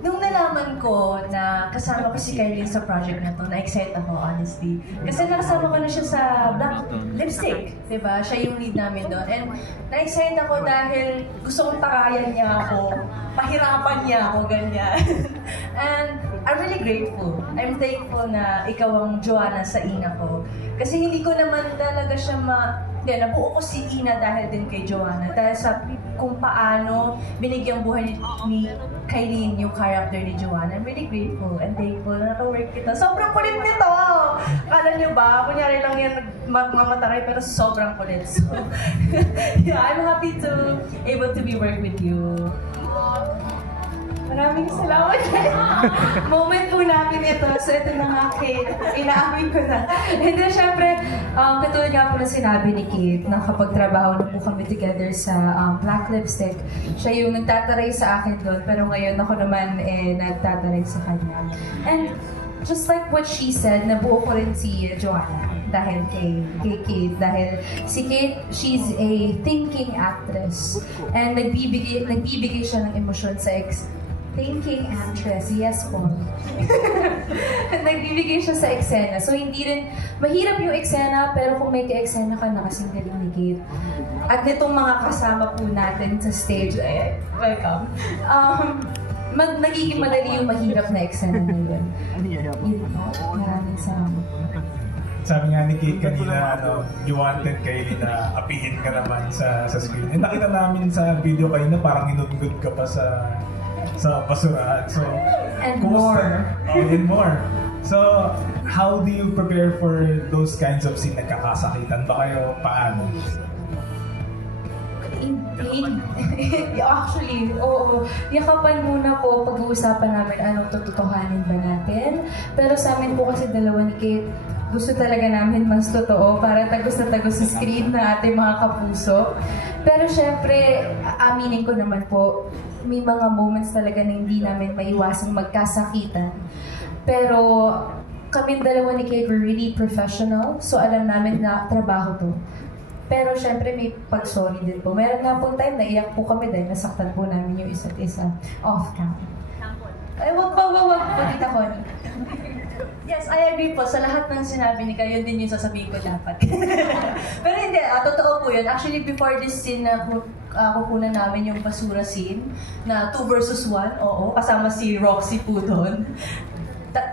Nung nalaman ko na kasama ko si Kylene sa project na to, na-excite ako, honestly. Kasi nakasama ko na siya sa Black Lipstick, diba? Siya yung lead namin doon. And na-excite ako dahil gusto kong takayan niya ako, pahirapan niya ako, ganyan. And I'm really grateful. I'm thankful na ikaw ang Joanna sa ina ko. Kasi hindi ko naman talaga siya nabuo ko si Ina dahil din kay Joanna. Dahil sa kung paano binigyang buhay ni Kylene yung character ni Joanna. I'm really grateful and thankful na naka-work kita. Sobrang kulit nito! Kala niyo ba? Kunyari lang yan mamataray pero sobrang kulit. So, yeah, I'm happy to able to be work with you. Maraming salamat. Moment po namin ito. So ito na nga, Kate. Inaamin ko na. Hindi, syempre, katulad nga po na sinabi ni Kate, na kapag trabaho na po kami together sa Black Lipstick, siya yung nagtataray sa akin doon. Pero ngayon ako naman nagtataray sa kanya. And just like what she said, nabuo ko rin si Joanna dahil kay Kate. Dahil si Kate, she's a thinking actress. And nagbibigay siya ng emosyon sa thinking actress, yes po. Nagbibigay siya sa eksena. So hindi rin, mahirap yung eksena, pero kung may ka-eksena ka, nakasing galing ni Kate. At nitong mga kasama po natin sa stage, welcome. Nagiging madali yung mahirap na eksena na yun. Yun po. Maraming salamat. Sabi nga ni Kate kanina, you wanted Kylene na apihin ka naman sa screen. And nakita namin sa video kayo na parang inudgod ka pa sa basurahan. So, and more. And more. So, how do you prepare for those kinds of scenes? Nagkakasakitan ba kayo? Paano? Actually, oo. Yakapan muna po, pag-uusapan namin anong tututuhanin ba natin. Pero sa amin po kasi dalawa ni Kate, gusto talaga namin mas totoo para tagos na tagos sa screen na ating mga kapuso. Pero syempre, aminin ko naman po, may mga moments talaga na hindi namin maiwasang magkasakitan. Pero kami dalawa ni Kate were really professional, so alam namin na trabaho to. Pero syempre may pag-sorry din po. Meron nga po time na iyak po kami dahil nasaktan po namin yung isa't isa off-cam. Ay, wag po, Tita Connie. Yes, I agree po. Sa lahat ng sinabi ni kayo, din yung sasabihin ko dapat. Pero hindi, totoo po yun. Actually, before this scene na kukunan namin yung basura scene, na 2 versus 1, oo, kasama si Roxy po doon.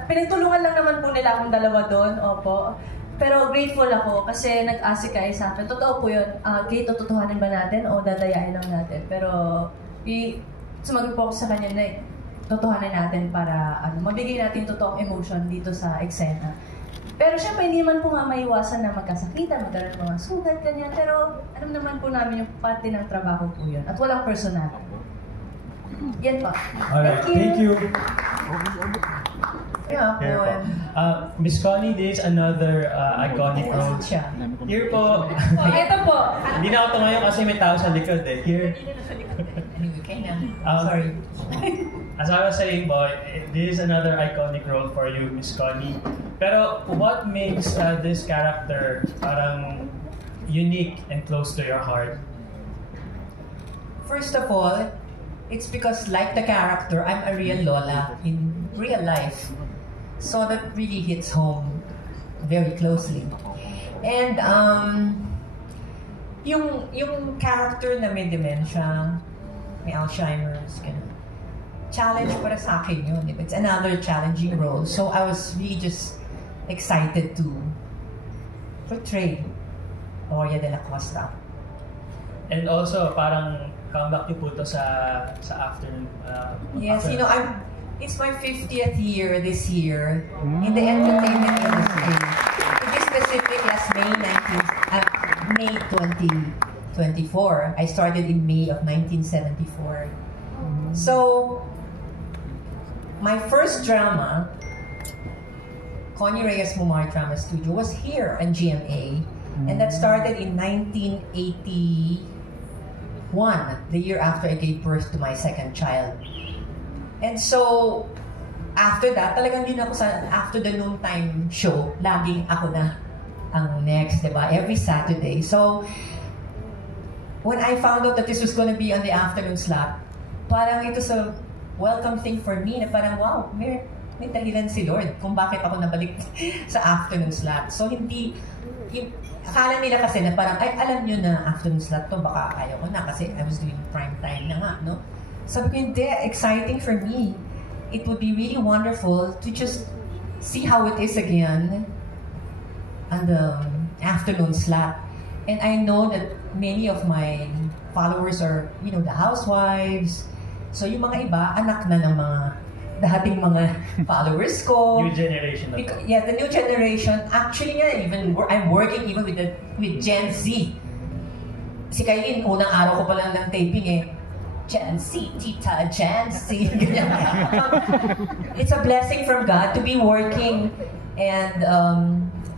Pinagtulungan lang naman po nila akong dalawa doon, opo. Pero grateful ako kasi nag-ask kayo sa akin. Totoo po yun. Kate, tututuhanin ba natin o dadayain lang natin? Pero sumagot po ako sa kanya na totohanin natin para mabigay natin yung totoong emotion dito sa eksena. Pero syempre, hindi naman po nga maiwasan na magkasakitan, magkaroon ng mga sugat, ganyan. Pero alam naman po namin yung parte ng trabaho po yun. At walang personal. Yan po. Alright, thank you. Yeah, Miss Connie, this is another iconic role. Here po. Ito po. Hindi na ako tumayo kasi may tao sa likod eh. Here. Sorry. As I was saying, boy, this is another iconic role for you, Miss Connie. Pero what makes this character parang unique and close to your heart? First of all, it's because like the character, I'm a real Lola in real life. So that really hits home very closely. And yung character na may dementia, may Alzheimer's, challenge para sa akin yun. It's another challenging role. So I was really just excited to portray Oria de la Costa. And also, parang comeback niyo po to sa afternoon. Yes, you know, it's my 50th year this year in the entertainment industry. To be specific, last May 2024. I started in May of 1974. So, my first drama, Connie Reyes Mumar Drama Studio, was here in GMA. And that started in 1981, the year after I gave birth to my second child. And so, after that, talagang din ako after the noontime show, laging ako na ang next, diba? Every Saturday. So, when I found out that this was gonna be on the afternoon slot, parang ito sa welcome thing for me na parang, wow, may dahilan si Lord kung bakit ako nabalik sa afternoon slot. So, akala nila kasi na parang, ay, alam nyo na afternoon slot to, baka ayaw ko na kasi I was doing prime time na nga, no? Sabi ko, hindi, exciting for me. It would be really wonderful to just see how it is again on the afternoon slot. And I know that many of my followers are, the housewives. So yung mga iba, anak na ng mga dating mga followers ko. New generation. Yeah, the new generation. Actually I'm working even with Gen Z. Si Kailin, unang araw ko pa lang ng taping eh. Gen Z, Tita, Gen Z. It's a blessing from God to be working and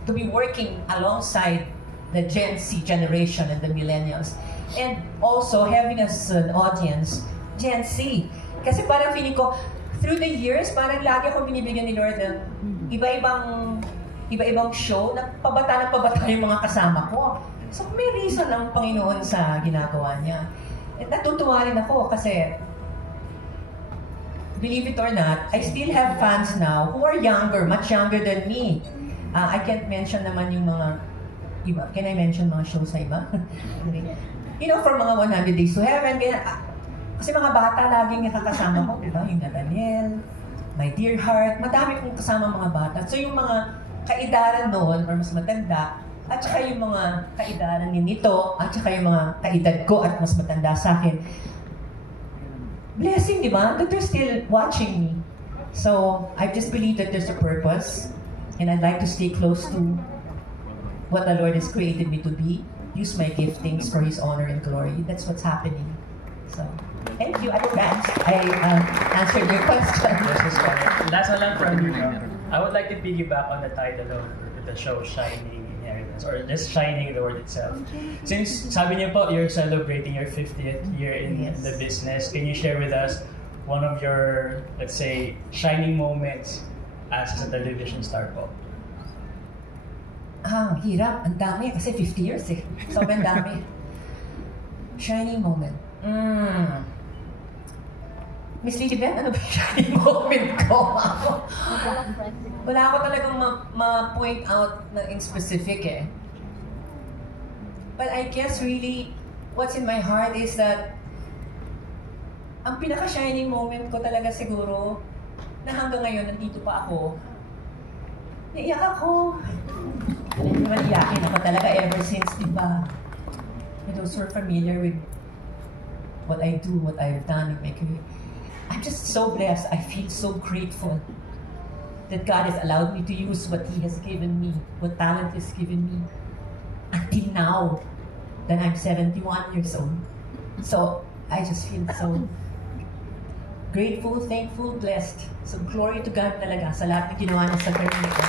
to be working alongside the Gen Z generation and the millennials. And also having as an audience, Gen Z. Kasi parang feeling ko, through the years, parang lagi akong binibigyan ni Lord ng iba-ibang show na pabata yung mga kasama ko. So may reason ang Panginoon sa ginagawa niya. At natutuwa rin ako kasi, believe it or not, I still have fans now who are younger, much younger than me. I can't mention naman yung mga iba. Can I mention mga shows sa iba? From mga 100 Days to Heaven. Kasi mga bata laging nakakasama ko, diba? Yung Nathaniel, My Dear Heart, madami kong kasama mga bata. So yung mga kaidaran noon, or mas matanda, at saka yung mga kaidaran ni Nito, at saka yung mga kaedad ko at mas matanda sa akin, blessing, di ba? That they're still watching me. So, I just believe that there's a purpose, and I'd like to stay close to what the Lord has created me to be, use my giftings for His honor and glory. That's what's happening. So, thank you. I answered your question. Last one lang from you. I would like to piggyback on the title of the show, Shining Inheritance, or just Shining, the word itself. Since sabi niyo po, you're celebrating your 50th year in the business, can you share with us one of your, let's say, shining moments as a television star po? Hirap. Ang dami kasi 50 years eh. Sobrang dami. Shining moment. Miss Lilibet, ano ba yung shining moment ko? Wala ako talagang ma-point out na in specific eh. But I guess really, what's in my heart is that ang pinaka-shining moment ko talaga siguro na hanggang ngayon nandito pa ako. Naiyak ako. Hindi naman iyakin ako talaga ever since, di ba? Those who are familiar with what I do, what I've done in my career. I'm just so blessed. I feel so grateful that God has allowed me to use what He has given me, what talent He has given me, until now, that I'm 71 years old. So, I just feel so grateful, thankful, blessed. So, glory to God talaga sa lahat ng ginawa niya sa career ko.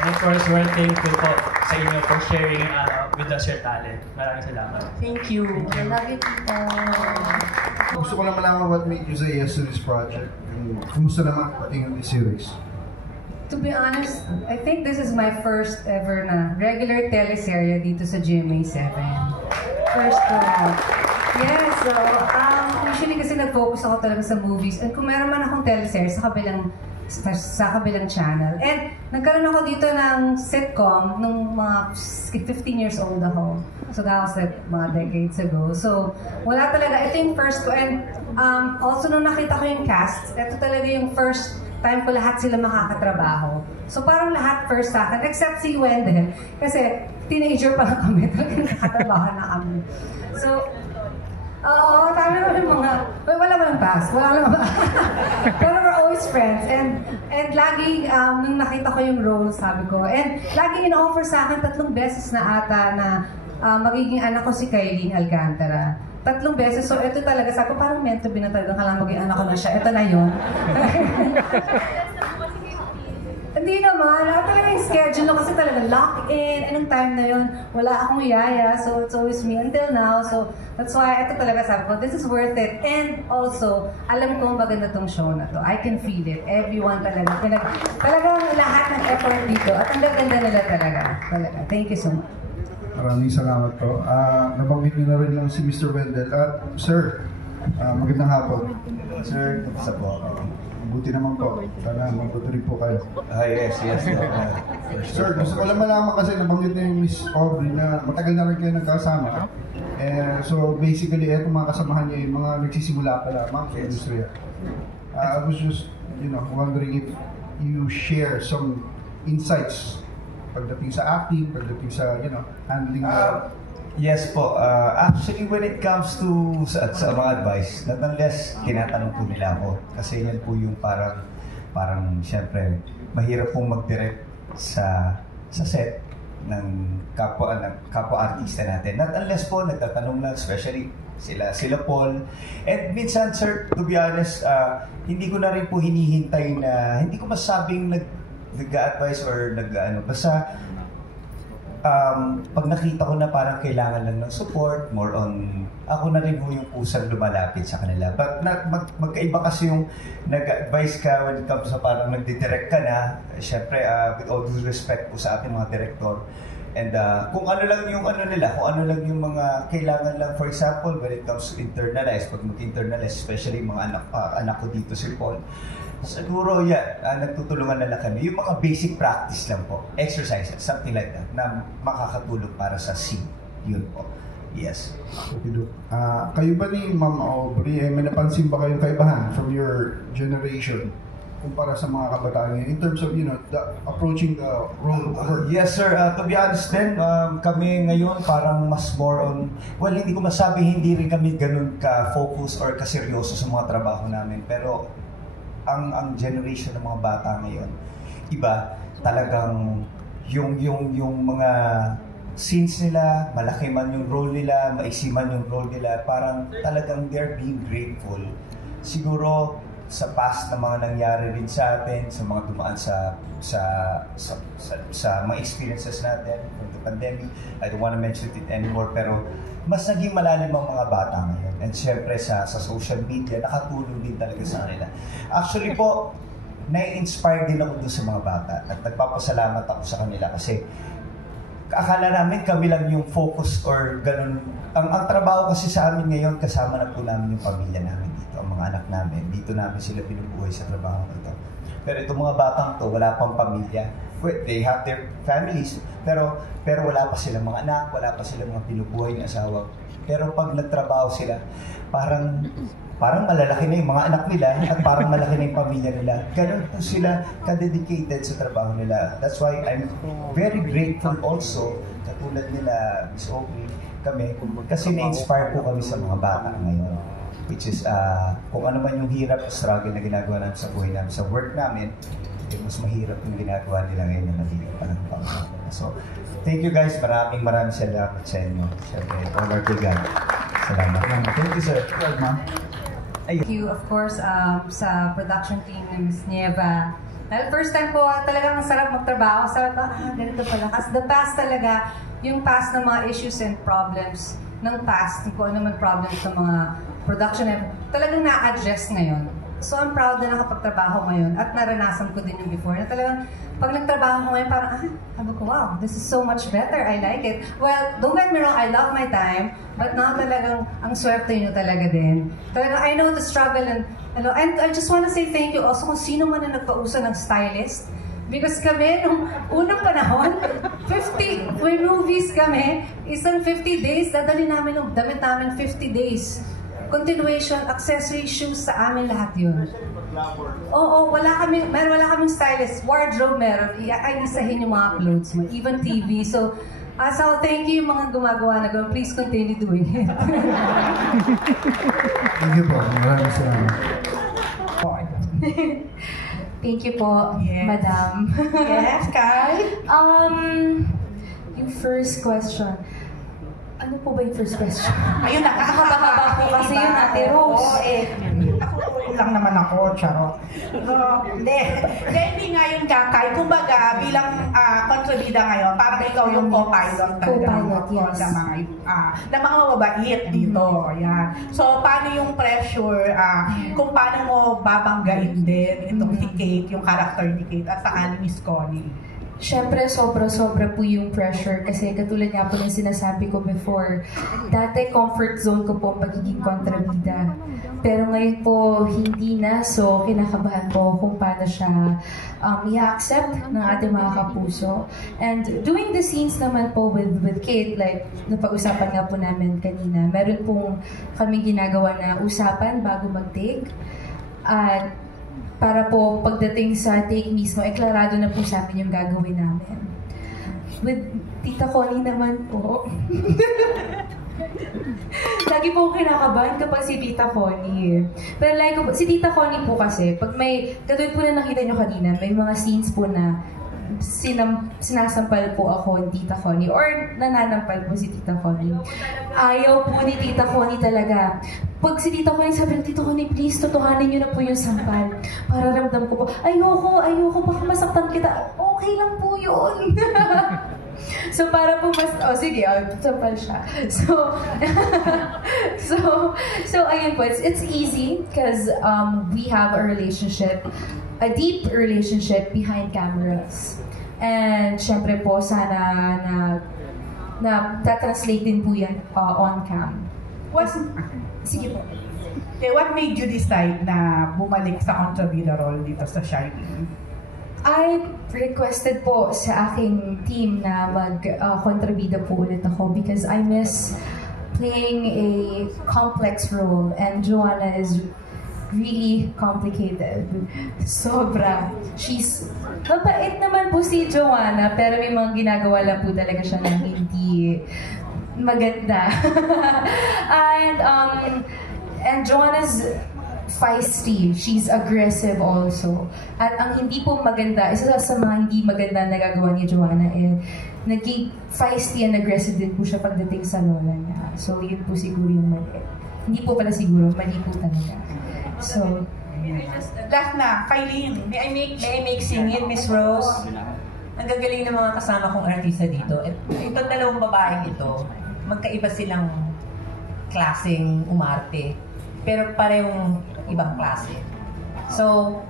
And of course, we're thankful po sa inyo for sharing with us your talent. Maraming salamat. Thank you. I love you, Tita. Gusto ko lang malaman what made you say yes to this project. And kumusta naman pating yung series? To be honest, I think this is my first ever na regular teleserye dito sa GMA7. First ko na. Yes, so usually kasi nag-focus ako talaga sa movies. And kung meron man akong teleserye sa kabilang channel. And nagkaroon ako dito ng sitcom nung mga 15 years old ako. So that was mga decades ago. So wala talaga. Ito yung first ko. And also nung nakita ko yung cast, ito talaga yung first time ko lahat sila makakatrabaho. So parang lahat first sa akin, except si Wendell. Kasi teenager pa lang kami, talagang nakatrabaho na kami. So, tama naman yung mga, wala naman past, wala naman. Pero we're always friends. And lagi, nung nakita ko yung role, sabi ko, and lagi in-offer sa akin 3 beses na ata na magiging anak ko si Kailin Alcantara. 3 beses. So, ito talaga, sabi ko, parang meant to be na talaga, kailangan maging anak ko na siya. Ito na yun. Hindi naman. Lahat talaga yung schedule no, kasi talaga lock-in. Anong time na yun, wala akong yaya. So, it's always me until now. So, that's why ito talaga sabi ko, this is worth it. And also, alam ko maganda tong show na to. I can feel it. Everyone talaga. Talagang lahat ng effort dito. At ang ganda nila talaga. Thank you so much. Maraming salamat po. Nabanggit niyo na rin lang si Mr. Wendell. Sir, Magandang hapon. Sir, kamusta po? Mabuti naman po. Sana mabuti rin po kayo. Yes. Sir, gusto ko lang malaman kasi nabanggit na yung Miss Aubrey na matagal na rin kayo nagkasama. So basically, eto mga kasamahan niyo yung mga nagsisimula pa lamang sa industriya. I was just, wondering if you share some insights pagdating sa acting, pagdating sa, handling Yes po. Actually, when it comes to sa mga advice, not unless tinatanong po nila ako. Kasi yan po yung parang syempre, mahirap pong mag-direct sa set ng kapwa-artista natin. Not unless po, nagtatanong lang, especially sila Paul. And minsan, sir, to be honest, hindi ko na rin po hinihintay na, hindi ko masabing nag-advise or basta pag nakita ko na parang kailangan lang ng support, more on, ako na rin po yung pusang lumalapit sa kanila. But magkaiba kasi yung nag-advise ka when it comes sa parang nagdidirect ka na, syempre, with all due respect po sa ating mga director. And kung ano lang yung kung ano lang yung mga kailangan lang, for example, when it comes to internalize, pag mag-internalize, especially mga anak ko dito, si Paul, siguro nagtutulungan na lang kami. Yung mga basic practice lang po, exercises, something like that, na makakatulong para sa scene. Yun po. Yes. Kayo ba ni Ma'am Aubrey, may napansin ba kayong kaibahan from your generation kumpara sa mga kabataan ngayon in terms of, approaching the role of work? Yes, sir. To be honest din, kami ngayon parang mas more on, well, hindi ko masabi hindi rin kami ganun ka-focus or ka-seryoso sa mga trabaho namin. Pero ang generation ng mga bata ngayon, iba, talagang yung mga scenes nila, malaki man yung role nila, maiksi man yung role nila, parang talagang they're being grateful. Siguro sa past na mga nangyari rin sa atin, sa mga dumaan sa mga experiences natin from the pandemic. I don't want to mention it anymore, pero mas naging malalim ang mga bata ngayon. And syempre sa social media, nakatulong din talaga sa kanila. Actually po, nai-inspire din ako doon sa mga bata at nagpapasalamat ako sa kanila kasi akala namin kami lang yung focus or ganun. Ang trabaho kasi sa amin ngayon, kasama na po namin yung pamilya namin dito, ang mga anak namin. Dito namin sila binubuhay sa trabaho nito. Pero itong mga batang to, wala pang pamilya. They have their families, pero wala pa silang mga anak, wala pa silang mga binubuhay na asawa. Pero pag nagtrabaho sila, parang malalaki na yung mga anak nila at parang malaki na yung pamilya nila. Ganun po sila ka-dedicated sa trabaho nila. That's why I'm very grateful also, katulad nila, Miss Aubrey, kami, kasi na-inspire po kami sa mga bata ngayon. Which is, kung ano man yung hirap, struggle na ginagawa namin sa buhay namin, sa work namin, mas mahirap yung ginagawa nila ngayon na nagiging panahon. So, thank you guys. Maraming salamat sa inyo. Siyempre, honor to God. Salamat. Thank you, sir. Ma'am. Thank you, of course, sa production team ng Ms. Nieva. Dahil first time po, talagang ang sarap magtrabaho. Sarap ganito pala. Kasi the past talaga, yung past ng mga issues and problems ng past, kung ano man problems ng mga production, talagang na-address ngayon. So, I'm proud na nakapagtrabaho ngayon at naranasan ko din yung before na talagang pag nagtrabaho ko ngayon, parang, sabi ko, wow, this is so much better. I like it. Well, don't get me wrong, I love my time, but now talagang ang swerte nyo talaga din. Talagang, I know the struggle and I just want to say thank you also kung sino man na nagpauso ng stylist. Because kami, nung unang panahon, may movies kami, isang 50 days, dadali namin yung damit namin 50 days. Continuation, accessory, shoes, sa amin lahat yun. Oo, wala kaming stylist. Wardrobe meron. Ay, isahin yung mga clothes mo. Even TV. So thank you yung mga gumagawa na gawin. Please continue doing it. Thank you po. Maraming salamat. Thank you po, yes. Madam. Yes, Kai? Yung first question. Ano po ba yung first question? Ayun, nakakababa po kasi yun, Ate Rose. Ako lang naman ako, charot. Hindi nga yung kakay. Kumbaga, bilang kontrabida ngayon, parang ikaw yung co-pilot yes. ng mga mababait dito. Ayan. So, paano yung pressure, kung paano mo babanggain din itong si Kate, yung character ni Kate, at saka ni Miss Connie? Siyempre, sobra-sobra po yung pressure kasi katulad nga po ng sinasabi ko before, dati comfort zone ko po ang pagiging kontrabida. Pero ngayon po, hindi na. So, kinakabahan po kung paano siya i-accept ng ating mga kapuso. And doing the scenes naman po with Kate, like, napag-usapan nga po namin kanina, meron pong kami ginagawa na usapan bago mag-take. At para po pagdating sa take mismo, eklarado na po sa amin yung gagawin namin. With Tita Connie naman po, lagi po kinakabahan kapag si Tita Connie. Pero like, si Tita Connie po kasi, pag may, katulad po na nakita nyo kanina, may mga scenes po na sinasampal po ako ni Tita Connie or nananampal po si Tita Connie. Ayaw po ni Tita Connie talaga. Pag si Tita Connie sabi ng Tita Connie, please, totohanin niyo na po yung sampal. Para ramdam ko po, ayoko, baka masaktan kita. Okay lang po yun. So, para po sige, sampal siya. So, ayun po, it's easy because we have a relationship, a deep relationship behind cameras. And syempre po, sana na translate din po yan on cam. Sige po. Okay, what made you decide na bumalik sa kontrabida role dito sa Shining? I requested po sa aking team na mag-kontrabida po ulit ako because I miss playing a complex role and Joanna is really complicated. Sobra. Mabait naman po si Joanna pero may mga ginagawa lang po talaga siya na hindi maganda. And Joanna's feisty. She's aggressive also. At ang hindi po maganda, isa sa mga hindi maganda na nagagawa ni Joanna naging feisty and aggressive din po siya pagdating sa lola niya. So, yun po siguro yung mali. Hindi po pala siguro, mali po talaga. So, last na, Kailin. May I make singit, Miss Rose? Ang gagaling ng mga kasama kong artista dito. Itong dalawang babaeng ito, magkaiba silang klaseng umarte. Pero parehong ibang klase. So,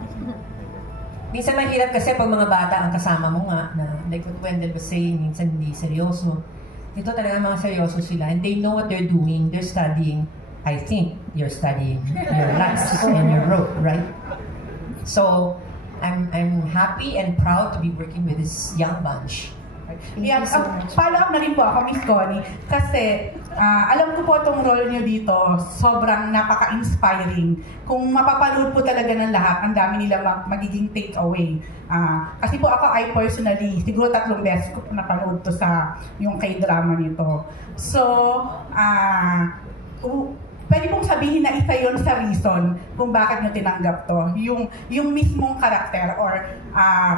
minsan mahirap kasi pag mga bata ang kasama mo nga, na like what Wendell was saying, minsan hindi seryoso. Ito talaga mga seryoso sila and they know what they're doing. They're studying. I think you're studying your lines and your rope, right? So, I'm happy and proud to be working with this young bunch. Yeah, follow up na rin po ako, Miss Connie, kasi alam ko po itong role niyo dito, sobrang napaka-inspiring. Kung mapapanood po talaga ng lahat, ang dami nila magiging take-away. Kasi po ako, I personally, siguro 3 beses ko napanood to sa yung K-drama nito. So, pwede pong sabihin na isa yun sa reason kung bakit nyo tinanggap to. Yung mismong karakter or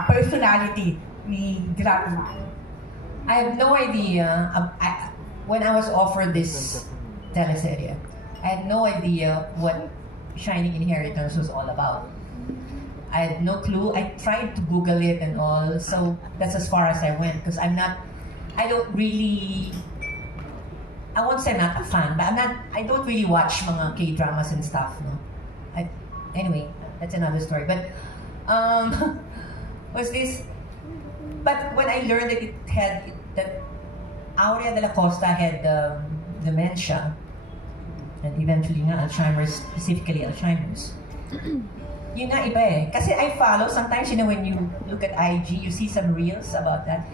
personality ni Grandma. I have no idea. When I was offered this teleserye, I had no idea what Shining Inheritance was all about. I had no clue. I tried to Google it and all, so that's as far as I went because I won't say I'm not a fan, but I don't really watch mga K-dramas and stuff, no? Anyway, that's another story. But, but when I learned that Aurea de la Costa had dementia, and eventually nga Alzheimer's, specifically Alzheimer's, yun nga iba eh. Kasi I follow, sometimes, when you look at IG, you see some reels about that.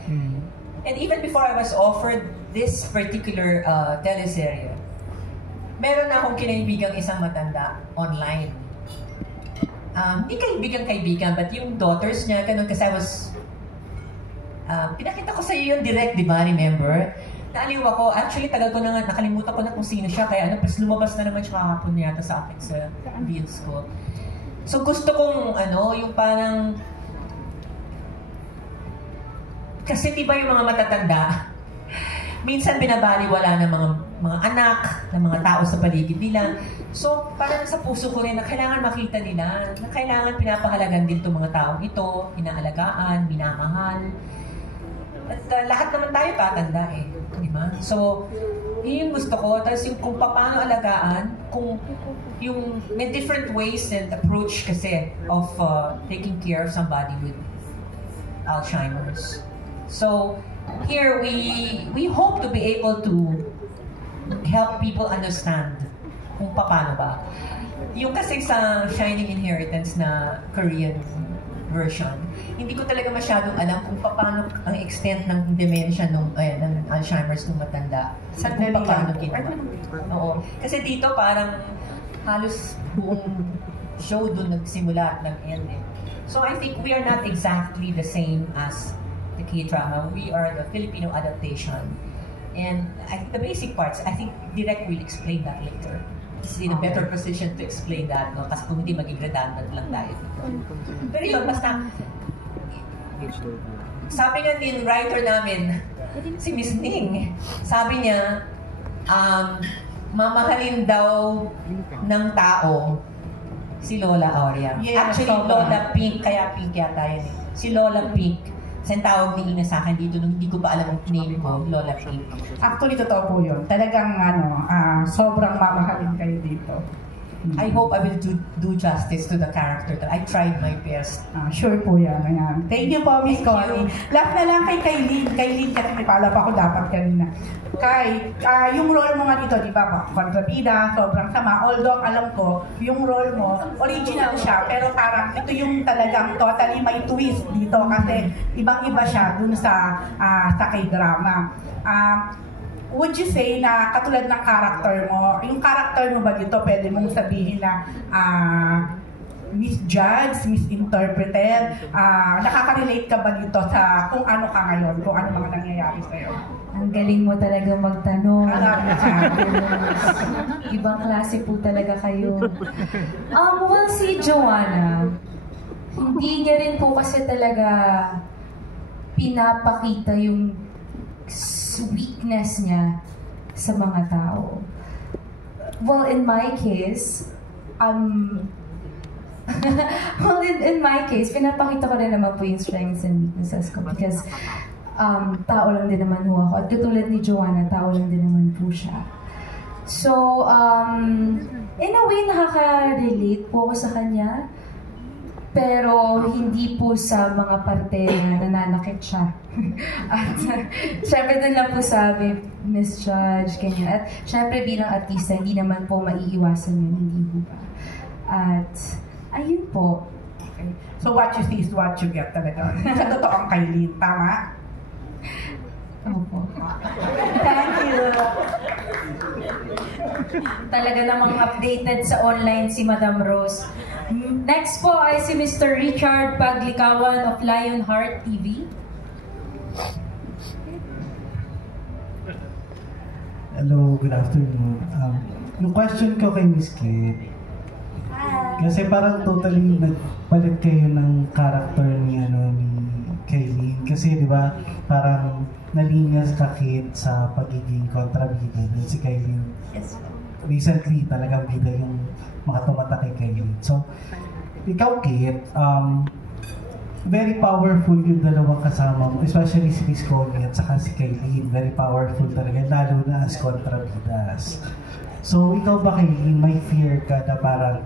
And even before I was offered this particular teleserye, meron na akong kinaibigang isang matanda online. Hindi kaibigan, but yung daughters niya, ganun, kasi I was, pinakita ko sa iyo yung direct, di ba? Remember? Naaliw ako. Actually, tagal ko na nga, nakalimutan ko na kung sino siya, kaya pas lumabas na naman siya kahapon yata sa akin sa reels ko. So gusto kong, yung parang, kasi diba yung mga matatanda, minsan binabaliwala ng mga anak, ng mga tao sa paligid nila. So, parang sa puso ko rin na kailangan makita nila, na kailangan pinapahalagan din itong mga taong ito, inaalagaan, minamahal. At lahat naman tayo tatanda eh. Diba? So, yun yung gusto ko. Tapos yung kung paano alagaan, kung yung may different ways and approach kasi of taking care of somebody with Alzheimer's. So here we hope to be able to help people understand kung paano ba. Yung kasi sa Shining Inheritance na Korean version, hindi ko talaga masyadong alam kung paano ang extent ng dementia ng Alzheimer's ng matanda. Kung paano ginawa. Oo. Kasi dito parang halos buong show doon nagsimula at nag-end eh. So I think we are not exactly the same as the K-drama. We are the Filipino adaptation. And I think the basic parts, I think Direk will explain that later. He's in a better position to explain that, no? Kasi kung hindi maging redundant lang tayo. Pero yun, basta, sabi nga din, writer namin, si Miss Ning, sabi niya, mamahalin daw ng tao si Lola Aurea. Yeah, actually, Lola Pink, kaya Pink yata yun eh. Si Lola Pink. Kasi tawag ni Ina sa akin dito nung hindi ko pa alam ang name ko, Lola Pink. Actually, totoo po yun. Talagang sobrang mamahalin kayo dito. I hope I will do justice to the character. I tried my best. Sure po yan. Ayan. Thank you po, Miss Connie. Last na lang kay Kaylin. Kaylin, kasi may paalap ako dapat kanina. Yung role mo nga dito, di ba, kontrabida, sobrang sama. Although, alam ko, yung role mo, original siya, pero parang ito yung talagang totally may twist dito kasi ibang-iba siya dun sa K-drama. Would you say na katulad ng character mo, yung character mo ba dito, pwede mong sabihin na misjudged, misinterpreted, nakaka-relate ka ba dito sa kung ano ka ngayon, kung ano mga nangyayari sa'yo? Ang galing mo talaga magtanong. Alam Ibang klase po talaga kayo. Well, si Joanna, hindi niya rin po kasi talaga pinapakita yung weakness niya sa mga tao. Well, in my case, in my case, pinapakita ko rin naman po yung strengths and weaknesses ko because tao lang din naman ho ako. At katulad ni Joanna, tao lang din naman po siya. So, in a way, nakaka-relate po ako sa kanya. Pero hindi po sa mga parte na nananakit siya. At syempre doon lang po sabi, misjudge, ganyan. At syempre bilang artista, hindi naman po maiiwasan yun, hindi po ba. At ayun po. Okay. So what you see is what you get talaga. Sa totoong Kaylin, tama? Opo. Thank you. Talaga namang updated sa online si Madam Rose. Next po ay si Mr. Richard Paglikawan of Lionheart TV. Hello, good afternoon. Yung question ko kay Miss Kate, kasi parang totally nagpalit kayo ng character ni Kaylin. Kasi di ba parang nalinyas ka Kate sa pagiging kontrabida din si Kaylin. Yes. Recently talagang bida yung mga tumatak kay Kaylin. So, ikaw Kate, very powerful yung dalawang kasama mo, especially si Miss Connie at saka si Kaylin. Very powerful talaga, lalo na as kontrabidas. So, ikaw ba Kaylin, may fear ka na parang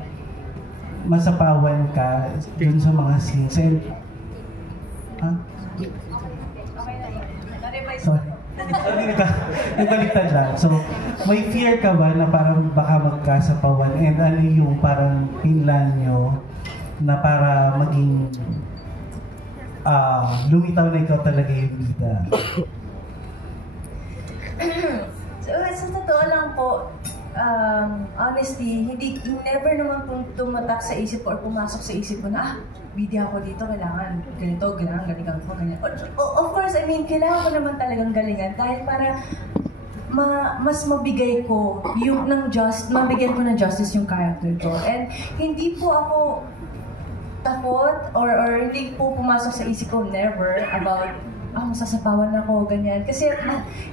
masapawan ka dun sa mga scenes? And, sorry. Ibaliktad lang. So, may fear ka ba na parang baka magkasapawan? And ano yung parang pinlan nyo na para maging lumitaw na ikaw talaga yung bida? So, sa totoo lang po, honestly, never naman pong tumatak sa isip ko or pumasok sa isip ko na, bida ako dito, kailangan ganito, galingan ko, ganyan. Of course, I mean, kailangan ko naman talagang galingan dahil para mas mabigay ko yung mabigyan ko ng justice yung character ko. And hindi po ako takot or hindi po pumasok sa isip ko never about masasapawan ako, ganyan. Kasi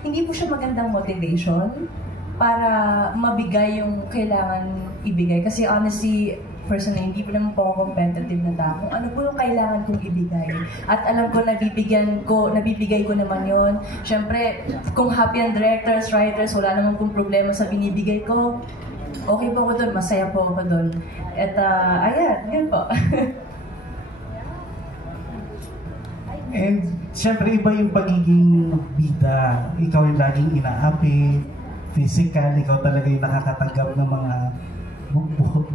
hindi po siya magandang motivation para mabigay yung kailangan ibigay. Kasi honestly, personally, hindi po naman po ako competitive na tao. Kung ano po yung kailangan kong ibigay. At alam ko, nabibigay ko naman yon. Siyempre, kung happy ang directors, writers, wala naman pong problema sa binibigay ko, okay po ako doon, masaya po ako doon. At ayan, yun po. And syempre iba yung pagiging bida. Ikaw yung laging inaapi, physical, ikaw talaga yung nakakatanggap ng mga bugbog.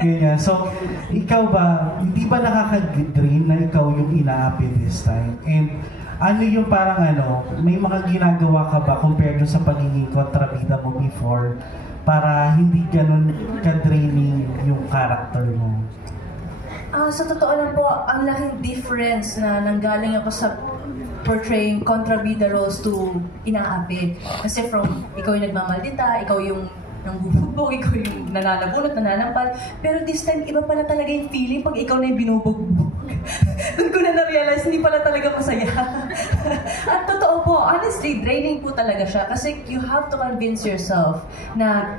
Ganyan. So, ikaw ba, hindi ba nakaka-drain na ikaw yung inaapi this time? And ano yung parang may mga ginagawa ka ba compared sa pagiging kontrabida mo before para hindi ganun ka-draining yung character mo? Sa totoo lang po, ang laking difference na nanggaling ako sa portraying kontrabida roles to inaapi. Kasi from ikaw yung nagmamaldita, ikaw yung nangbubugbog, ikaw yung nananabunot, nananampal. Pero this time, iba pala talaga yung feeling pag ikaw na yung binubugbog. Doon ko na na-realize, hindi pala talaga masaya. At totoo po, honestly, draining po talaga siya. Kasi you have to convince yourself na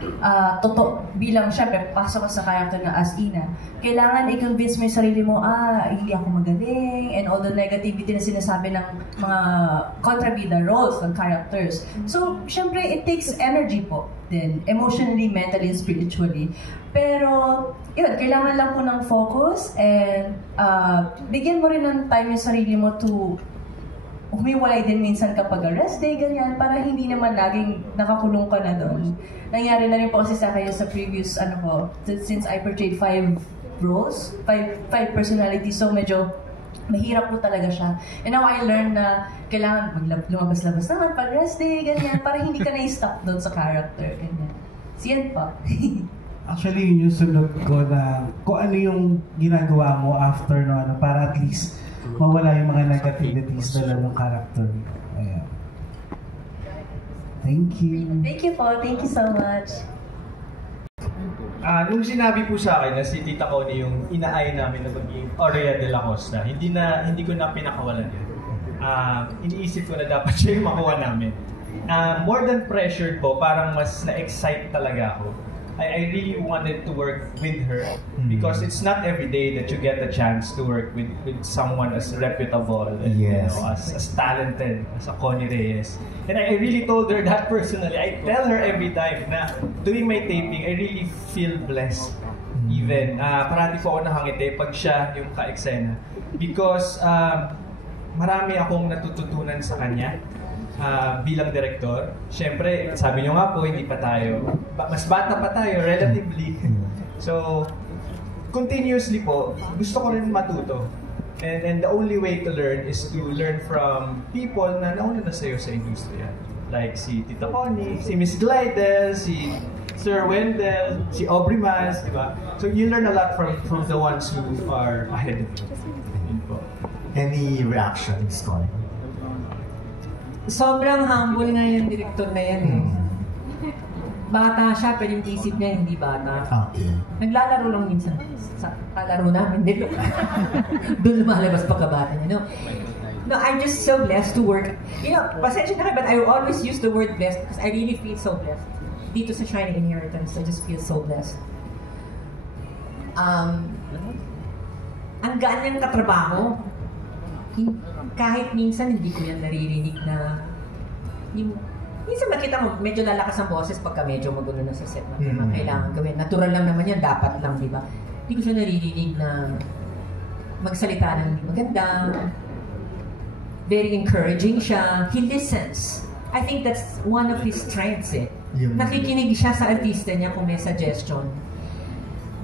totoo, bilang syempre, pasok ka sa character na as Ina. Kailangan i-convince mo yung sarili mo, hindi ako magaling, and all the negativity na sinasabi ng mga kontrabida roles, ng characters. So, syempre, it takes energy po din, emotionally, mentally, and spiritually. Pero, yun, kailangan lang po ng focus and bigyan mo rin ng time yung sarili mo to humiwalay din minsan kapag rest day, ganyan, para hindi naman laging nakakulong ka na doon. Nangyari na rin po kasi sa akin sa previous, since I portrayed 5 roles, 5 personalities, so medyo mahirap po talaga siya. And now I learned na kailangan lumabas-labas naman pag rest day, ganyan, para hindi ka na-stuck doon sa character, ganyan. So yan pa. Actually, yun yung sunod ko na kung ano yung ginagawa mo after para at least mawala yung mga negativities na ng character. Ayan. Thank you. Thank you po. Thank you so much. Nung sinabi po sa akin na si Tita Connie yung inaay namin na maging Aurea de la Costa, hindi ko na pinakawalan yun. Iniisip ko na dapat siya yung makuha namin. More than pressured po, parang mas na-excite talaga ako. I really wanted to work with her because it's not every day that you get a chance to work with someone as reputable and as talented as a Connie Reyes. And I really told her that personally. I tell her every time na doing my taping, I really feel blessed. Even parati po ako nakangiti pag siya yung ka-eksena because marami akong natututunan sa kanya. Bilang director, syempre, sabi nyo nga po, hindi pa tayo, mas bata pa tayo, relatively. So, continuously po, gusto ko rin matuto. And the only way to learn is to learn from people na nauna na sa'yo sa industriya. Like si Tita Connie, si Miss Glidel, si Sir Wendell, si Aubrey Mas, di ba? So, you learn a lot from the ones who are ahead of you. Yun po. Any reactions, Connie? Sobrang humble nga yung director na yan. Bata siya, pero yung isip niya hindi bata. Okay. Naglalaro lang minsan sa kalaro namin. Doon lumalabas pagkabata niya. No, I'm just so blessed to work. Pasensya na kayo, but I always use the word blessed because I really feel so blessed. Dito sa Shining Inheritance, I just feel so blessed. Ang gaan niyang katrabaho. Kahit minsan hindi ko yan naririnig na minsan makita mo medyo lalakas ang boses pagka medyo magulo na sa set na kailangan gawin. Natural lang naman yan, dapat lang, di ba? Hindi ko siya naririnig na magsalita ng hindi maganda. Very encouraging siya. He listens. I think that's one of his strengths Nakikinig siya sa artista niya kung may suggestion.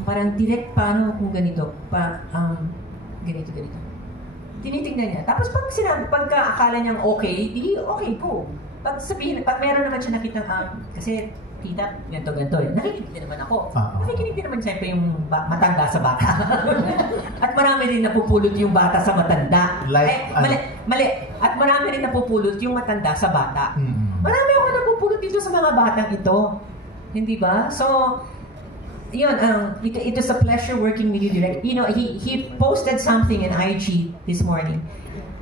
Parang direct paano kung ganito, ganito. Tinitignan niya. Tapos pagka akala niyang okay, okay po. Pag meron naman siya nakitang, kasi tita, ganito eh. Nakikinig din naman ako. Nakikinig din naman siyempre yung matanda sa bata. At marami rin napupulot yung bata sa matanda. Mali. At marami rin napupulot yung matanda sa bata. Marami ako napupulot dito sa mga batang ito. Hindi ba? So, yun, it was a pleasure working with you, Direk. He posted something in IG this morning,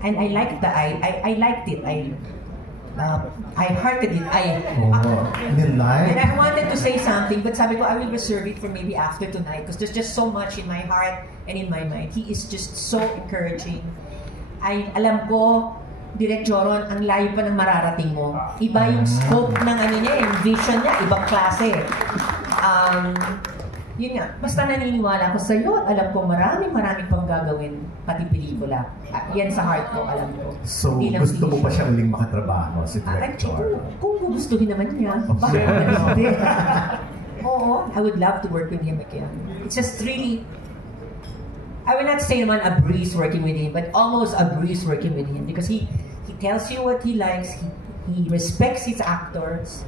and I liked I liked it. I hearted it. And I wanted to say something, but sabi ko I will reserve it for maybe after tonight because there's just so much in my heart and in my mind. He is just so encouraging. Alam ko, Direk Joron, ang layo pa ng mararating mo. Iba yung scope ng niya, yung vision niya, ibang klase. yun nga, basta naniniwala ko sa'yo at alam ko maraming pang gagawin, pati pelikula. At yan sa heart ko, alam ko. So, Hindi lang gusto mo finished. pa siyang uling makatrabaho si director? Kung gugustuhin naman niya, bakit hindi? Oo, I would love to work with him again. It's just really, I will not say naman a breeze working with him, but almost a breeze working with him because he tells you what he likes, he respects his actors,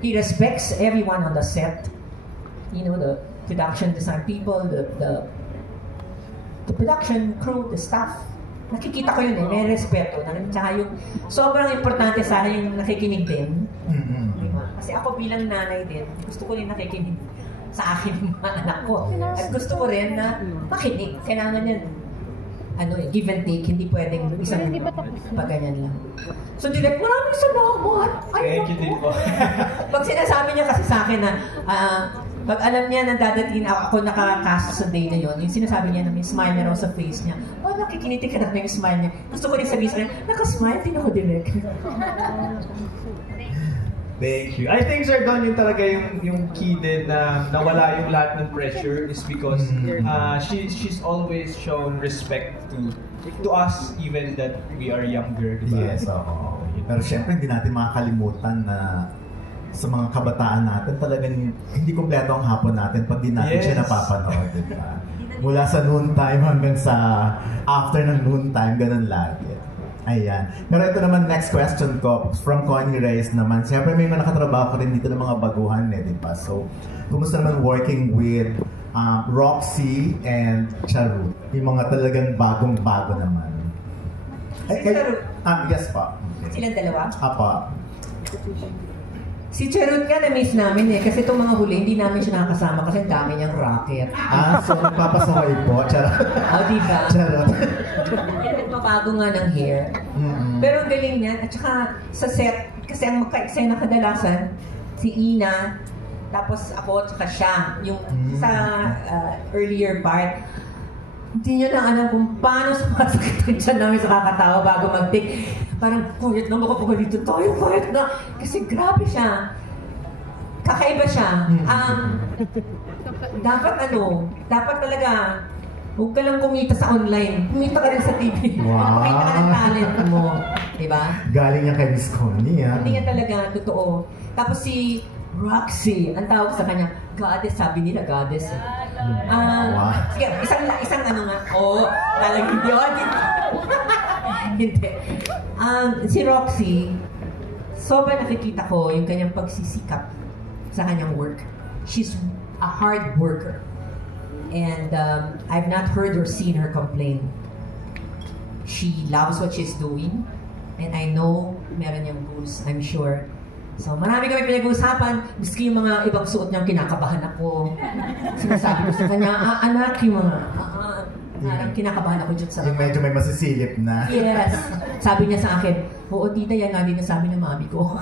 he respects everyone on the set, you know, the production design people, the production crew, the staff. Nakikita ko yun may respeto. Tsaka yung sobrang importante sa akin yung nakikinig din. Diba? Kasi ako bilang nanay din, gusto ko rin nakikinig sa akin yung mga anak ko. At gusto ko rin na makinig. Kailangan yan, give and take, hindi pwedeng isang pagganyan lang. So, direct, maraming salamat! Thank you din po. Pag sinasabi niya kasi sa akin na, pag alam niya na dadating ako nakakast sa day na yun, yung sinasabi niya na may smile niya raw sa face niya, nakikinitig ka na yung smile niya. Gusto ko rin sabihin sa kanya, nakasmile din ako direct. Thank you. I think Sir Don, yun talaga yung key din na nawala yung lahat ng pressure is because she's always shown respect to us even that we are younger. Diba? Yes, oo. Pero syempre hindi natin makakalimutan na sa mga kabataan natin talagang hindi kompleto ang hapon natin pag di natin siya napapanood, diba? Mula sa noon time hanggang sa after ng noon time, ganun lagi. Ayan. Pero ito naman, next question ko, from Connie Reyes naman. Siyempre may mga nakatrabaho ko rin dito ng mga baguhan, di ba? So, kumusta naman working with Roxy and Charut? Yung mga talagang bagong-bago naman. Si Charut? Yes pa. Okay. Silang dalawa? Apa. Si Charut nga na-miss namin kasi itong mga huli, hindi namin siya nakakasama kasi ang dami niyang racket. So nagpapasaway po. Charot. Diba? Charot. Yan, nagpapago nga ng hair. Pero ang galing niyan. At saka sa set, kasi ang magka-eksena kadalasan, si Ina, tapos ako, at saka siya. Yung sa earlier part, hindi niya lang alam kung paano sumasakit ang tiyan namin sa kakatawa bago mag-take. Parang, kulit na makapagod dito tayo, kulit na. Kasi grabe siya. Kakaiba siya. Dapat talaga, huwag ka lang kumita sa online. Kumita ka rin sa TV. Wow. Kumita ka ng talent mo. Diba? Galing niya kay Miss Connie, ha? Hindi niya talaga, totoo. Tapos si Roxy, ang tawag sa kanya, goddess, sabi nila goddess. Sige, isang nga. Talagang yun. Hindi. Si Roxy, sobrang nakikita ko yung kanyang pagsisikap sa kanyang work. She's a hard worker. And I've not heard or seen her complain. She loves what she's doing. And I know meron niyang goals, I'm sure. So, marami kami pinag-uusapan. Miski yung mga ibang suot niyang kinakabahan ako. Sinasabi ko sa kanya, anak, yung mga, kinakabahan ako dyan sa... Yung medyo may masisilip na. Yes. Sabi niya sa akin, oo, tita, yan nga din nasabi ng mami ko.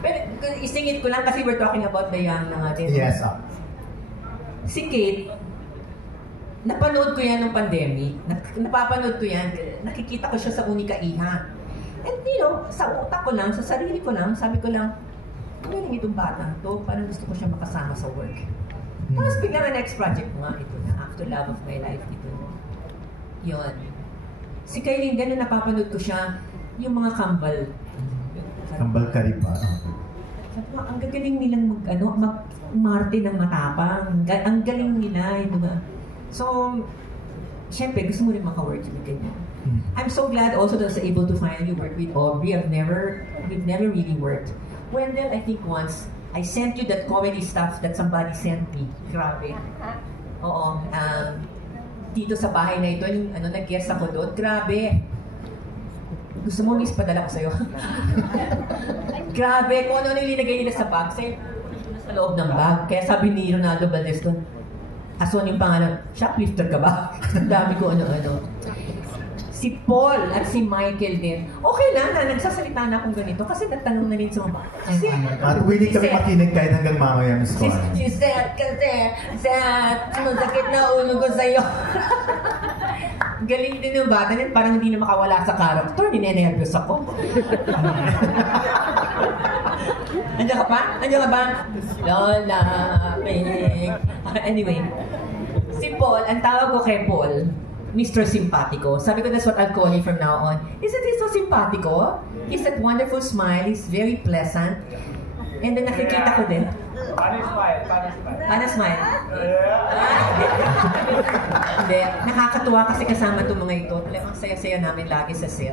Pero, isingit ko lang kasi we're talking about the young na natin. Yes, Si Kate, napanood ko yan ng pandemic. Napapanood ko yan. Nakikita ko siya sa Unika Iha. And sa utak ko lang, sa sarili ko lang, sabi ko lang, galing itong batang to, parang gusto ko siya makasama sa work. Tapos bigla na next project ko nga, ito na, After Love of My Life, ito na. Yun. Si Kaylin din, na napapanood ko siya, yung mga kambal. Kambal Kariba. Sabi ko, ang gagaling nilang mag-marte ng matapang. Ang galing nila, yung mga. So, syempre, gusto mo rin maka-work yung ganyan. I'm so glad also that I was able to finally work with Aubrey. We've never really worked. Wendell, I think once, I sent you that comedy stuff that somebody sent me. Grabe. Oo. Dito sa bahay na ito, yung nag-guest ako doon. Grabe. Gusto mo, miss, padala ko sa'yo. Grabe. Kung ano nilagay nila sa bag, sa loob ng bag. Kaya sabi ni Ronaldo Valdez doon, ason yung pangalan, shoplifter ka ba? Ang dami ko ano-ano. Si Paul at si Michael din. Okay lang na nagsasalita na akong ganito kasi nagtanong na rin sa mga. At willing kami makinig kahit hanggang mamaya, Miss Connie. Si Seth kasi, Seth, masakit na ulo ko sa'yo. Galing din yung bata niyan, parang hindi na makawala sa character. Ninenervyos ako. Andiyan ka pa? Andiyan ka ba? Lola, Meg. Anyway, si Paul, ang tawag ko kay Paul, Mr. Simpatico. Sabi ko, that's what I'll call him from now on. Isn't he so simpatico? He's that wonderful smile. He's very pleasant. And then nakikita ko din. Paano smile? Paano smile? Hindi. Nakakatuwa kasi kasama itong mga ito. Talagang saya-saya namin lagi sa set.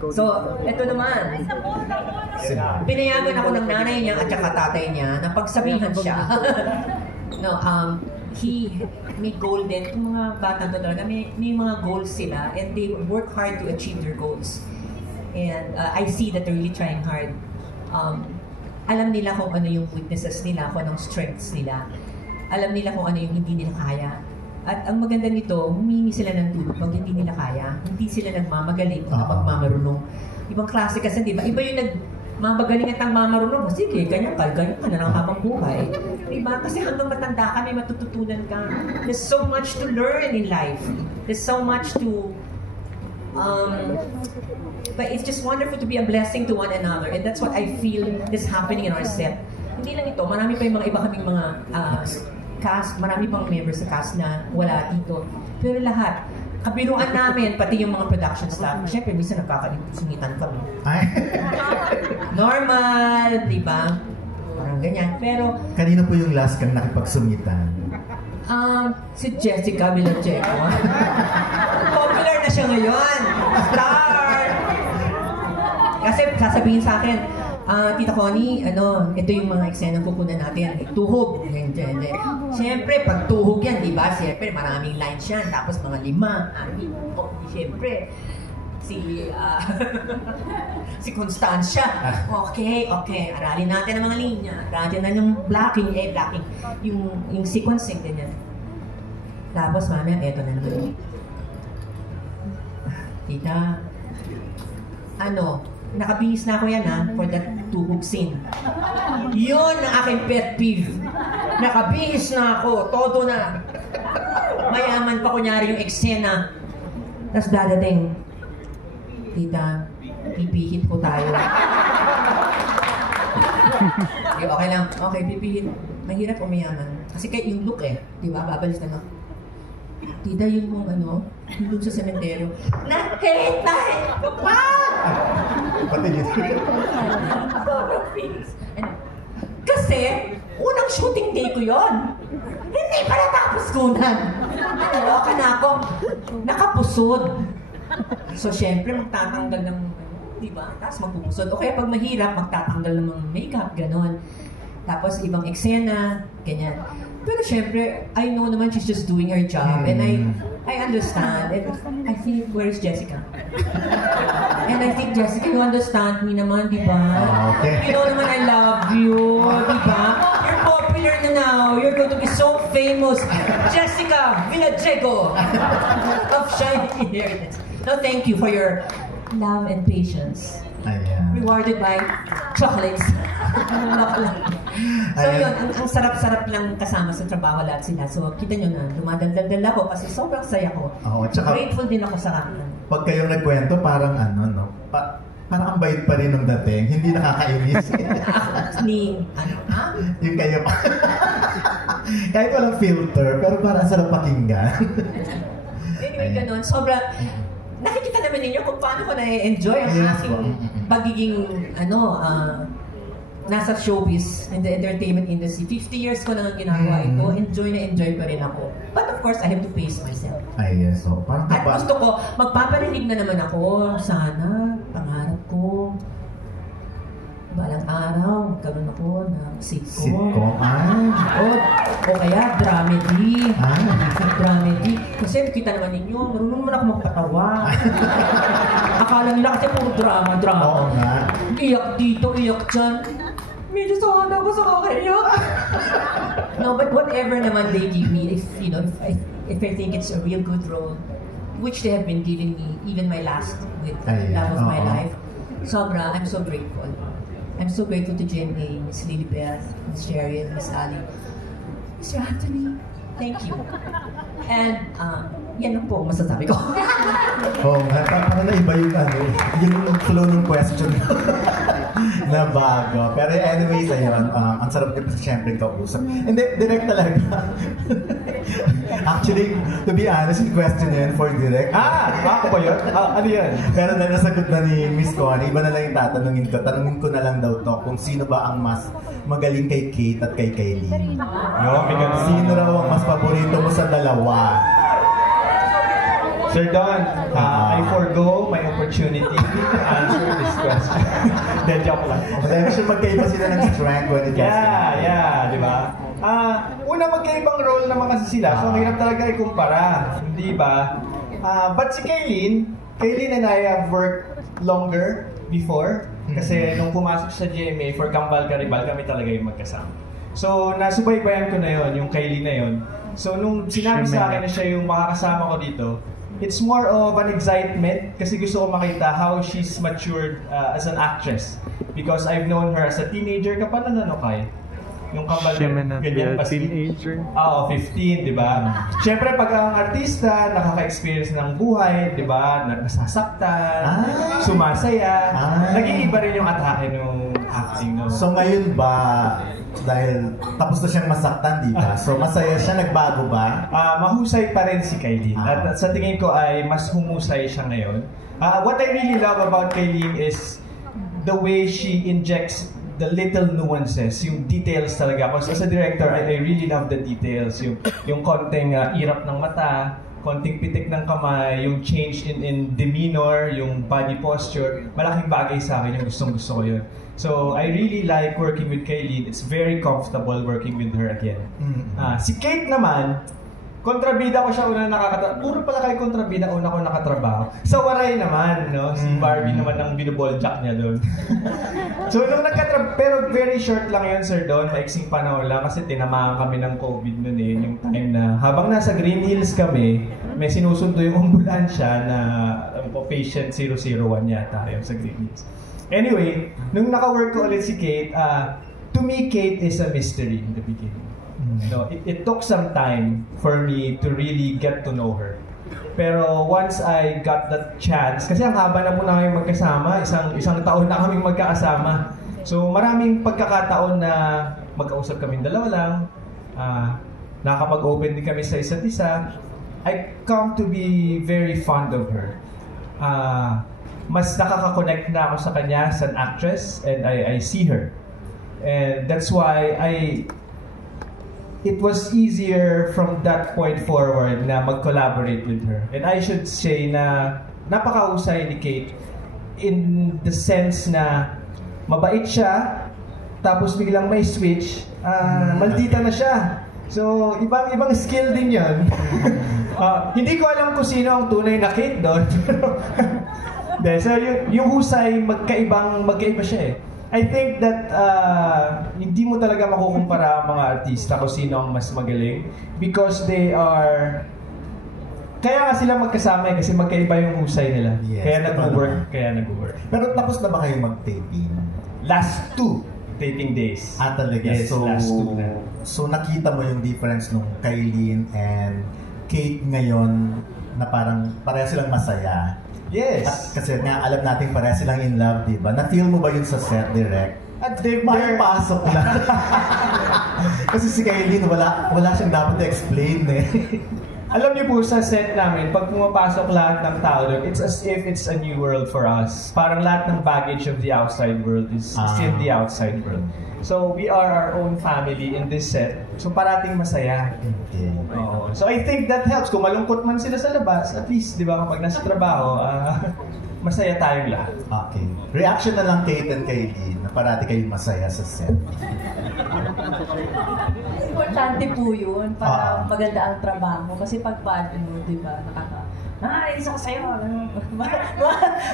So, ito naman. Pinayagan ako ng nanay niya at saka tatay niya na pagsabihan siya. No, he may goal din. Itong mga bata doon talaga, may mga goals sila and they work hard to achieve their goals. And I see that they're really trying hard. Alam nila kung ano yung weaknesses nila, kung anong strengths nila. Alam nila kung ano yung hindi nila kaya. At ang maganda nito, humingi sila ng tulong pag hindi nila kaya. Hindi sila nagmamagaling o magmamarunong. Ibang klase kasi, di ba? Iba yung nagmamagaling at ang mamarunong. Sige, ganyan ka na lang habang buhay. Diba? Kasi hanggang matanda ka, may matututunan ka. There's so much to learn in life. There's so much to... but it's just wonderful to be a blessing to one another, and that's what I feel is happening in our set. Hindi lang ito, marami pa yung mga iba kaming mga cast, marami pang members sa cast na wala dito. Pero lahat, kabiruan namin, pati yung mga production staff, syempre, minsan nagkakasungitan kami. Normal, di ba? Parang ganyan. Pero, kanina po yung last kang nakipagsungitan? Si Jessica Villacheco. Popular na siya ngayon. Star! Kasi sasabihin sa akin, Tita Connie, ito yung mga eksenang kukunan natin. Tuhog. Siyempre, pag tuhog yan, di ba? Siyempre, maraming lines yan. Tapos mga 5. Siyempre, si Constancia. Okay. Aralin natin ang mga linya. Aralin natin yung blocking. Yung sequencing, ganyan. Tapos, mamaya, eto na naman. Tita, nakabihis na ako yan for that tuhog scene. Yun ang aking pet peeve. Nakabihis na ako, todo na. Mayaman pa kunyari yung eksena. Tapos dadating, Tita, pipihit po tayo. Okay lang. Okay, pipihit. Mahirap o mayaman. Kasi kayo yung look di ba? Babalis na Tita, yun mong yung sa sementeryo. Nakita! Pati yun. Kasi, unang shooting day ko yon. Hindi pa natapos kunan. Naloka na ako. Nakapusod. So, syempre, magtatanggal ng, di ba? Tapos magpupusod. O kaya pag mahirap, magtatanggal ng mga makeup, ganon. Tapos, ibang eksena, ganyan. Pero syempre, I know naman she's just doing her job. And I understand. And I think, where's Jessica? And I think, Jessica, you understand me naman, di ba? Okay. You know naman I love you, di ba? You're popular na now. You're going to be so famous. Jessica Villacheco of Shining Inheritance. No, thank you for your love and patience. Rewarded by chocolates. So yun, ang sarap-sarap lang kasama sa trabaho lahat sila. So kita nyo na, dumadaldal ako kasi sobrang saya ko. Tsaka, grateful din ako sa kanila. Pag kayong nagkwento, parang parang ang bait pa rin ng dating. Hindi nakakainis. Yung kayo pa. Kahit walang filter, pero parang sarap pakinggan. Anyway, ganun. Sobrang, nakikita naman ninyo kung paano ko na-enjoy ang aking pagiging, nasa showbiz in the entertainment industry. 50 years ko nang ginagawa ito. Enjoy pa rin ako. But of course, I have to pace myself. So, parang at gusto ko, magpaparinig na naman ako. Sana, pangarap ko, balang araw, magkaroon ako ng sitcom. O kaya dramedy. Dramedy. Kasi kita naman ninyo, marunong naman ako magpatawa. Akala nila kasi puro drama. Oo nga. Iyak dito, iyak dyan. Medyo sana ako sa kakayak. No, but whatever naman they give me, if I think it's a real good role, which they have been giving me, even my last with Love of My Life, sobra, I'm so grateful. I'm so grateful to GMA, Miss Lilibeth, Miss Sheryl, Miss Ali, Mr. Anthony. Thank you. And, yan lang po masasabi ko. Parang naiba yung flow ng question. na bago. Pero anyways, ayun, ang sarap din kasi syempre kausap. Hindi, direct talaga. Actually, to be honest, yung question na yun for direct. Ako ba yun? Ano yun? Pero dahil nasagot na ni Miss Connie, iba na lang yung tatanungin ko. Tanungin ko na lang daw to kung sino ba ang mas magaling kay Kate at kay Kylene. Sino raw ang mas paborito mo sa dalawa? Sir Don, I forgo my opportunity to answer this question. Then, joke lang. Dahil sure magkaiba sila ng strength when it comes Yeah, di ba? Una, magkaibang role naman kasi sila. So, hirap talaga ikumpara. Di ba? But si Kylene and I have worked longer before. Kasi nung pumasok sa GMA for Kambal Karibal, kami talaga yung magkasama. So, nasubaybayan ko na yon, yung Kylene na yon. So, nung sinabi sa akin na siya yung makakasama ko dito, it's more of an excitement kasi gusto ko makita how she's matured as an actress. Because I've known her as a teenager ka pa na nanokay. Yung Kambal ganyan pa teenager. 15, di ba? Siyempre, pag ang artista, nakaka-experience ng buhay, di ba? Nasasaktan, sumasaya. Nag-iiba rin yung atake ng acting. No? So ngayon ba, dahil tapos na siyang masaktan, di ba? So masaya siya, nagbago ba? Mahusay pa rin si Kylene. At sa tingin ko ay mas humusay siya ngayon. What I really love about Kylene is the way she injects the little nuances, yung details talaga. Kasi as a director, I really love the details. Yung konting irap ng mata, konting pitik ng kamay, yung change in demeanor, yung body posture. Malaking bagay sa akin, yung gustong-gusto ko yun. So, I really like working with Kylene. It's very comfortable working with her again. Si Kate naman, kontrabida ko siya una nakakatrabaho. Puro pala kay kontrabida una ko nakatrabaho. Sa Waray naman, no? Si Barbie naman ang binuboljack niya doon. So, nung pero very short lang yun, Sir Don. Maiksing panahon lang kasi tinamaan kami ng COVID noon eh. Yung time na habang nasa Green Hills kami, may sinusundo yung ambulansya na patient 001 yata yung sa Green Hills. Anyway, nung naka-work ko ulit si Kate, to me, Kate is a mystery in the beginning. No, it took some time for me to really get to know her. Pero once I got that chance, kasi ang haba na muna kami magkasama, isang taon na kaming magkakasama. So maraming pagkakataon na magkausap kaming dalawa lang, nakakapag-open din kami sa isa't isa. I come to be very fond of her. Mas nakaka-connect na ako sa kanya as an actress, and I see her. And that's why it was easier from that point forward na mag-collaborate with her. And I should say na napakausay ni Kate in the sense na mabait siya, tapos biglang may switch, maldita na siya. So, ibang skill din yun. Hindi ko alam kung sino ang tunay na Kate doon. So, yung husay, magkaiba siya eh. I think that hindi mo talaga makukumpara ang mga artista kung sino ang mas magaling because they are... Kaya nga sila magkasama kasi magkaiba yung husay nila. Yes, kaya nag-work. Pero tapos na ba kayo mag-taping? Last 2 taping days. Talaga? Yes, last 2 na. So nakita mo yung difference nung Kylene and Kate ngayon na parang pareha silang masaya. Yes. At kasi nga alam natin pareha silang in love, di ba? Na-feel mo ba yun sa set direct? At pasok na. Kasi si Kylene, wala siyang dapat i-explain eh. Alam niyo po sa set namin, pag pumapasok lahat ng tao doon, it's as if it's a new world for us. Parang lahat ng baggage of the outside world is still the outside world. So we are our own family in this set. So parating masaya. Okay. So I think that helps. Kung malungkot man sila sa labas, at least, di ba, kapag nasa trabaho, masaya tayong lahat. Okay. Reaction na lang Kate and Kylene na parati kayong masaya sa set. Importante po yun para maganda ang trabaho. Kasi pag bad mo, di ba, nakainis ako sa'yo.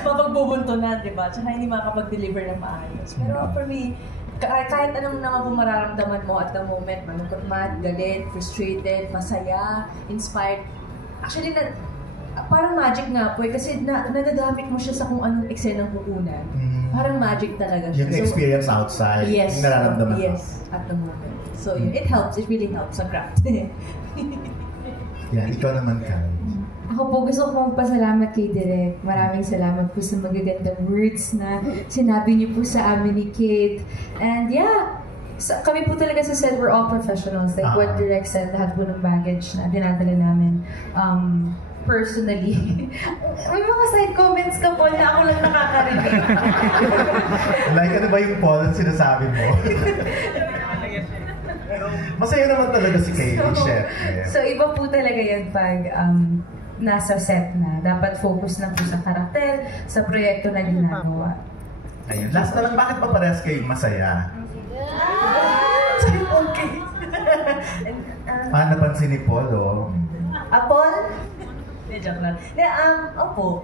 Mapagbubuntunan, di ba? Tsaka hindi makakapag-deliver ng maayos. Pero for me, kahit anong naman po mararamdaman mo at the moment, malungkot man, galit, frustrated, masaya, inspired. Actually, parang magic nga po kasi nadagamit mo siya sa kung anong eksenang kukunan. Parang magic talaga siya. Yung experience outside, yes, yung nararamdaman mo. Yes, at the moment. So it helps, it really helps sa craft. Yan, ikaw naman, Kyle. Ako po gusto ko magpasalamat kay Direk. Maraming salamat po sa magagandang words na sinabi niyo po sa amin ni Kate. And yeah, kami po talaga sa set, we're all professionals. Like what Direk said, lahat po ng baggage na dinadala namin. Personally. May mga side comments ka po na ako lang nakakarinig. Like, ano ba yung Paul ang sinasabi mo? Masaya naman talaga si Kaylee, chef. So, iba po talaga yan pag nasa set na. Dapat focus lang po sa karakter, sa proyekto na ginagawa. Ayun. Last na lang, bakit pa parehas kayo masaya? Okay. Napansin ni Paul, oh. Paul? Joke lang. Opo.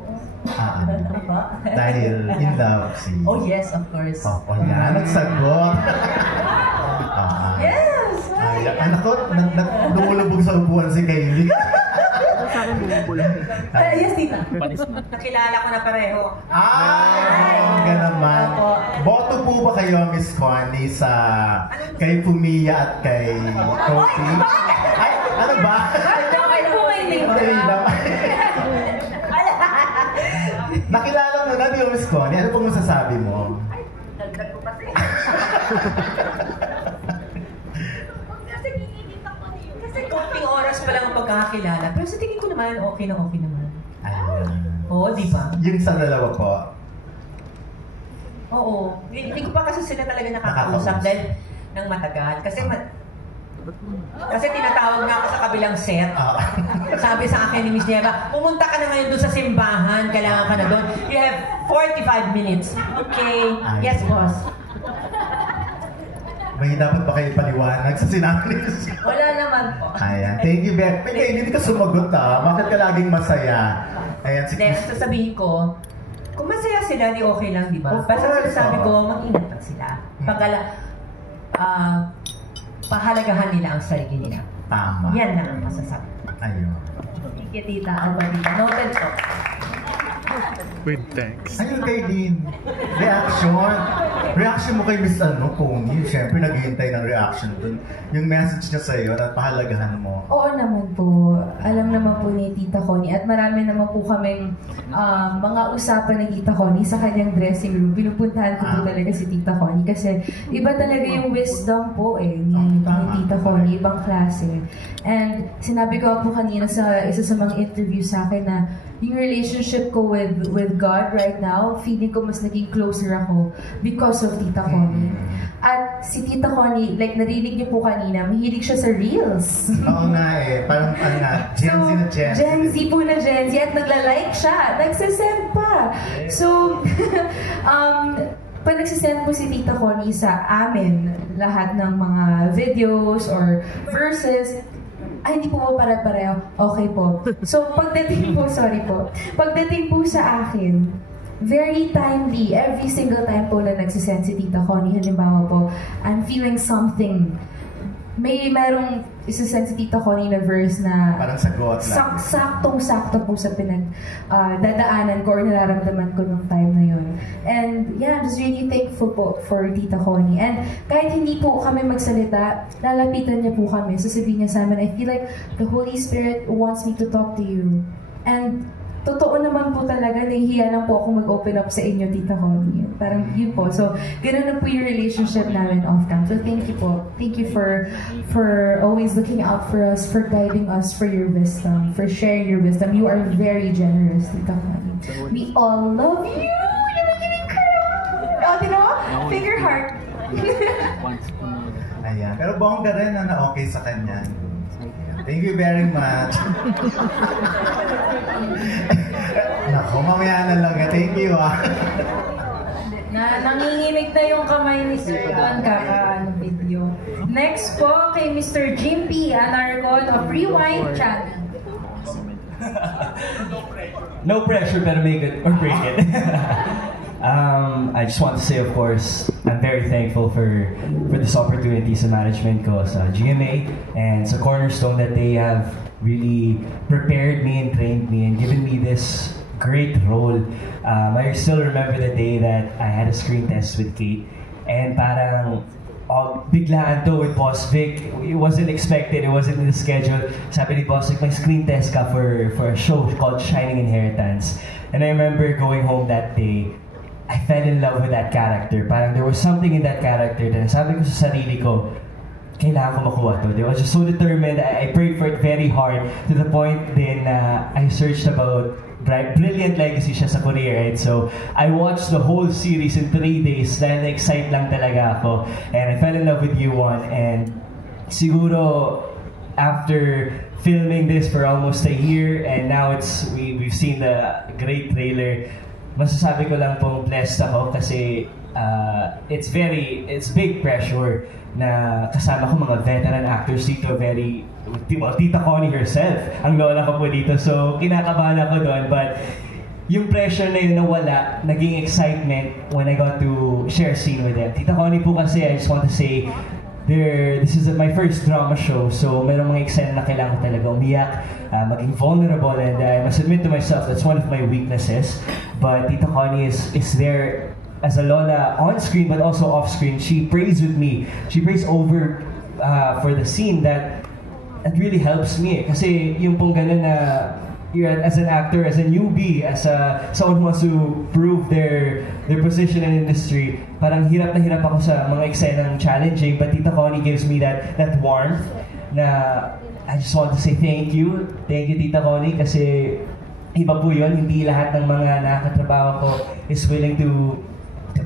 Dahil in love si... Oh yes, of course. Oh, yan. Nagsagot. Yes! Anak ko, lumulubog sa upuan si Kaylee. Yes, tita. Nakilala ko na pareho. Ka naman. Boto po ba kayo, Miss Connie, sa kay Fumiya at kay Kofi? Ay, ano ba? Nakilala mo na, di ba, Miss Connie? Ano pong masasabi mo? Nagkat ko kasi. Kasi konting oras pa lang ang pagkakakilala. Pero sa tingin ko naman, okay naman. Oo, di ba? Yung sa dalawa po. Oo. Hindi ko pa kasi sila talaga nakakausap dahil ng matagal. Kasi tinatawag nga ako sa kabilang set. Sabi sa akin ni Miss Nieva, pumunta ka na ngayon doon sa simbahan, kailangan ka na doon. You have 45 minutes. Okay. Yes, boss. May dapat ba kayo paliwanag sa sinabi ni Miss? Wala naman po. Ayan. Thank you, Beth. Pero hindi ka sumagot, Bakit ka laging masaya? Ayan, si Then, sasabihin ko, kung masaya sila, di okay lang, di ba? Basta sabi ko, mag-ingat lang sila. Pahalagahan nila ang sarili nila. Tama. Yan lang ang masasabi. Ayun. Thank you, tita. Alvarita. Noted po. With thanks. Ayun kay Lynn. Reaction mo kay Miss Connie. Siyempre, naghihintay ng reaction dun. Yung message niya sa'yo na pahalagahan mo. Oo naman po. Alam naman po ni Tita Connie at marami naman po kaming mga usapan ni Tita Connie sa kanyang dressing room. Pinupuntahan ko po talaga si Tita Connie kasi iba talaga yung wisdom po ni Tita Connie, ibang klase. And sinabi ko po kanina sa isa sa mga interview sa akin na yung relationship ko with God right now, feeling ko mas naging closer ako because of Tita Connie. At si Tita Connie, like narinig niyo po kanina, mahilig siya sa Reels. Oo nga parang Gen Z na Gen Z. Gen Z po na Gen Z at nagla-like siya, nagsasend pa. So, pag nagsisend po si Tita Connie sa amin, lahat ng mga videos or verses, hindi po pare-pareho. Okay po. So, pagdating po sa akin, very timely, every single time po na nagsisend si Tita Connie, halimbawa po, I'm feeling something. Merong isasend si Tita Connie na verse na parang sagot lang. Saktong-sakto po sa dadaanan ko or nararamdaman ko nung time na yun. And yeah, I'm just really thankful po for Tita Connie. And kahit hindi po kami magsalita, lalapitan niya po kami. Sasabihin niya sa amin, I feel like the Holy Spirit wants me to talk to you. And totoo naman po talaga, nahihiya lang po ako mag-open up sa inyo, Tita Connie. Parang yun po. So, ganoon na po yung relationship namin off-cam. So, thank you po. Thank you for always looking out for us, for guiding us, for your wisdom, for sharing your wisdom. You are very generous, Tita Connie. We all love you! You're making me cry! Di ba? Finger heart. Ayan. Pero bongga rin na okay sa kanya. Thank you very much. Naku, mamaya na lang. Thank you, Nanginginig na yung kamay ni Sir doon video. Next po kay Mr. Jim P. Anargon of Rewind Channel. No pressure, pero make it or break it. I just want to say, of course, I'm very thankful for this opportunity sa management ko, sa GMA, and sa Cornerstone that they have really prepared me and trained me and given me this great role. I still remember the day that I had a screen test with Kate, and parang biglaan to with Boss Vic. It wasn't expected, it wasn't in the schedule. Sabi ni Boss Vic, may screen test ka for a show called Shining Inheritance. And I remember going home that day, I fell in love with that character. Parang there was something in that character na sabi ko sa sarili ko, kailangan ko makuha to. I was just so determined. I prayed for it very hard to the point then I searched about Brilliant Legacy siya sa Korea, right? So I watched the whole series in 3 days dahil na-excite lang talaga ako. And I fell in love with Yuwon. And siguro after filming this for almost a year and now we've seen the great trailer, masasabi ko lang pong blessed ako kasi it's big pressure na kasama ko mga veteran actors dito, Tita Connie herself, ang lola ko po dito, so kinakabahan ako doon, but yung pressure na yun nawala, naging excitement when I got to share a scene with them. Tita Connie po kasi, I just want to say, this is my first drama show, so merong mga eksena na kailangan talaga umiyak, maging vulnerable, and I must admit to myself, that's one of my weaknesses, but Tita Connie is there as a lola on screen but also off screen. She prays with me. She prays over for the scene that really helps me. Kasi yung pong ganun na as an actor, as a newbie, as someone who wants to prove their position in industry, parang hirap na hirap ako sa mga eksenang challenging, but Tita Connie gives me that warmth na I just want to say thank you Tita Connie, kasi iba po yun, hindi lahat ng mga nakakatrabaho ko is willing to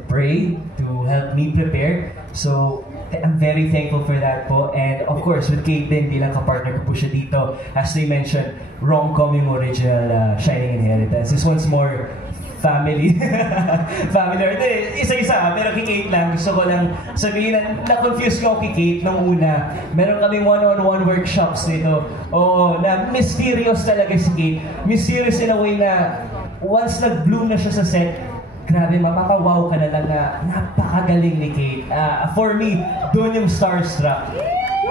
pray, to help me prepare. So, I'm very thankful for that po. And of course, with Kate din, bilang kapartner ko po siya dito, as they mentioned, rom-com yung original Shining Inheritance. This one's more family. Familiar. Isa-isa, pero kay Kate lang, gusto ko lang sabihin na-confuse ko kay Kate nung una. Meron kaming one-on-one workshops dito. Na mysterious talaga si Kate. Mysterious in a way na once nag-bloom na siya sa set, grabe, mapapawaw ka na lang na napakagaling ni Kate. For me, doon yung starstruck.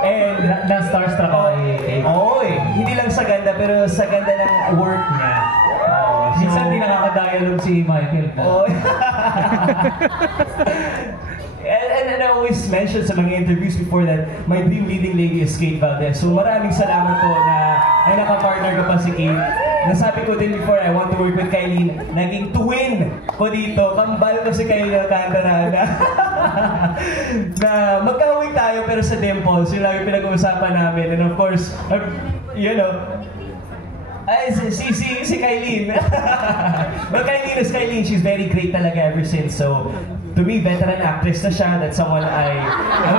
And na-starstruck ako kay Kate. Oo hindi lang sa ganda, pero sa ganda ng work niya. Minsan di nakaka-dialogue si Michael. And I always mentioned sa mga interviews before that my dream leading lady is Kate Valdez. So maraming salamat po na ay nakapartner ko pa si Kate. Nasabi ko din before, I want to work with Kylene. Naging twin ko dito. Kambal ko si Kylene Alcantara na magkahawig tayo pero sa dimples. Yung lagi pinag-uusapan namin. And of course, you know, si Kylene. Well, Kylene is Kylene. She's very great talaga ever since. So, to me, veteran actress na siya. That's someone I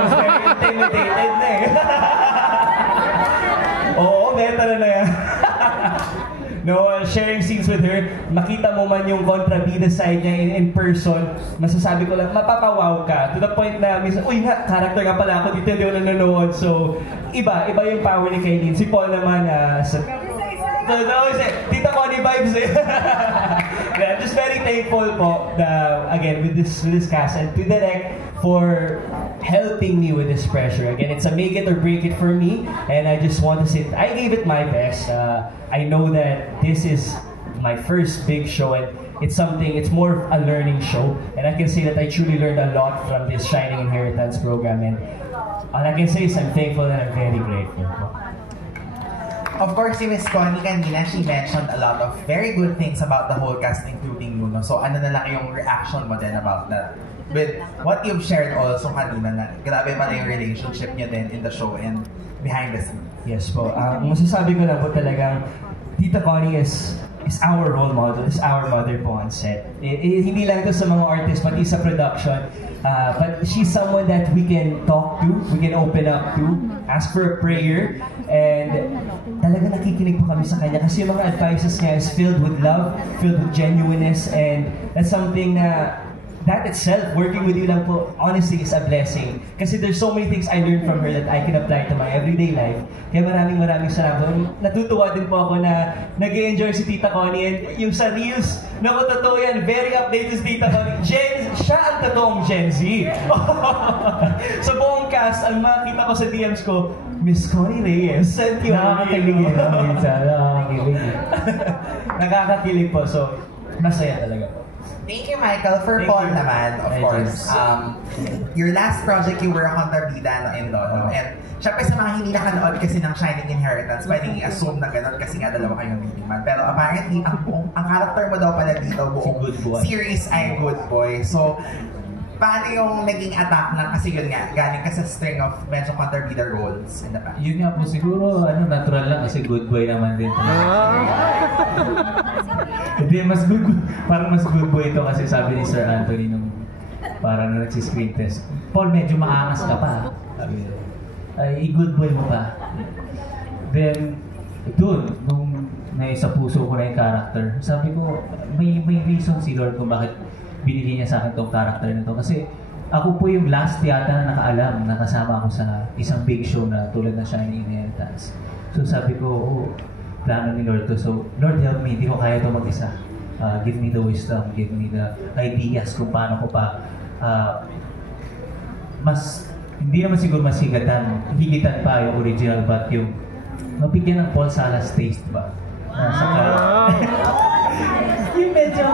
was very intimidated na eh. Oo, veteran na yan. No, sharing scenes with her, makita mo man yung kontrabida side niya in person, masasabi ko lang, mapapawaw ka. To the point na, uy nga, character nga pala ako dito, hindi ko nanonood. So, iba yung power ni Kylene. Si Paul naman, Tita Connie vibes eh. I'm just very thankful po again with this cast and to Direk for helping me with this pressure. Again, it's a make it or break it for me, and I just want to say I gave it my best. I know that this is my first big show, and it's more of a learning show, and I can say that I truly learned a lot from this Shining Inheritance program, and all I can say is I'm thankful and I'm very grateful. Of course, si Miss Connie kanina, she mentioned a lot of very good things about the whole cast, including Nuno. So ano na lang yung reaction mo din about that? With what you've shared also kanina na grabe pala yung relationship niyo din in the show and behind the scenes. Yes po. Masasabi ko lang po talagang Tita Connie is our role model, is our mother po on set. Hindi lang ito sa mga artists, pati sa production. But she's someone that we can talk to, we can open up to, ask for a prayer, and talaga nakikinig po kami sa kanya kasi yung mga advices niya is filled with love, filled with genuineness, and that's something na that itself, working with you lang po, honestly, is a blessing. Kasi there's so many things I learned from her that I can apply to my everyday life. Kaya maraming salamat. Natutuwa din po ako na nag-enjoy si Tita Connie, and yung sa Reels, naku, totoo yan, very updated si Tita Connie. Siya ang totoong Gen Z. Sa buong cast, ang makita ko sa DMs ko, Miss Connie Reyes, sent you. Nakakakilig Nakakakilig po. So, masaya talaga po. Thank you, Michael. For Thank Paul you. naman, of Hi, course. Your last project, you were a kontrabida in Lolo. And syempre sa mga hindi nakanood kasi ng Shining Inheritance, pwedeng i-assume na gano'n kasi nga dalawa kayong leading man. Pero apparently, ang character mo daw pala dito, buong series ay Good Boy. So, paano yung naging attack lang? Kasi yun nga, galing ka sa string of medyo kontrabida roles in the past. Yun nga po, siguro natural lang kasi good boy naman din. Hindi, parang mas good boy ito kasi sabi ni Sir Anthony nung parang nagsiscreen test. Paul, medyo maangas ka pa. Sabi niya, ay, good boy mo pa. Then, doon, nung naisa puso ko na yung character, sabi ko, may reason si Lord kung bakit binili niya sa akin tong character na to. Kasi ako po yung last yata na nakaalam na kasama ako sa isang big show na tulad ng Shining Inheritance. So sabi ko, plano ni Lord to. So, Lord help me, hindi ko kaya ito mag-isa. Give me the wisdom, give me the ideas kung paano ko pa hindi naman siguro higitan pa yung original, but yung mabigyan ng Paul Salas taste ba? Yung medyo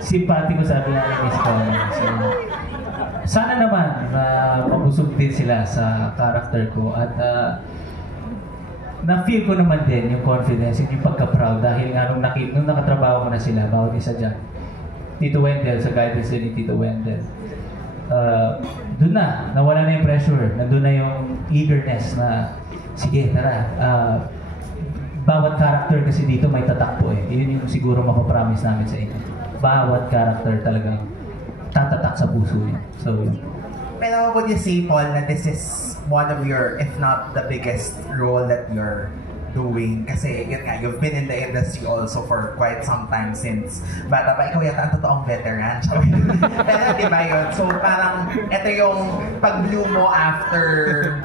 simpatiko sabi nga ni Miss Connie. So, sana naman mabusog din sila sa character ko at na-feel ko naman din yung confidence and yung pagka-proud dahil nga nung nakatrabaho ko na sila, bawat isa dyan. Tito Wendell, sa guidance ni Tito Wendell. Doon nawala na yung pressure, nandun na yung eagerness na sige, tara. Bawat character kasi dito may tatakbo eh. Yun yung siguro mapapromise namin sa inyo. Bawat character talagang tatatak sa puso niya. So, yun. Pero would you say, Paul, na this is one of your, if not the biggest role that you're doing? Kasi yun nga, you've been in the industry also for quite some time since bata pa. Ikaw yata ang totoong veteran. Pero di ba yun? So parang ito yung pag-bloom mo after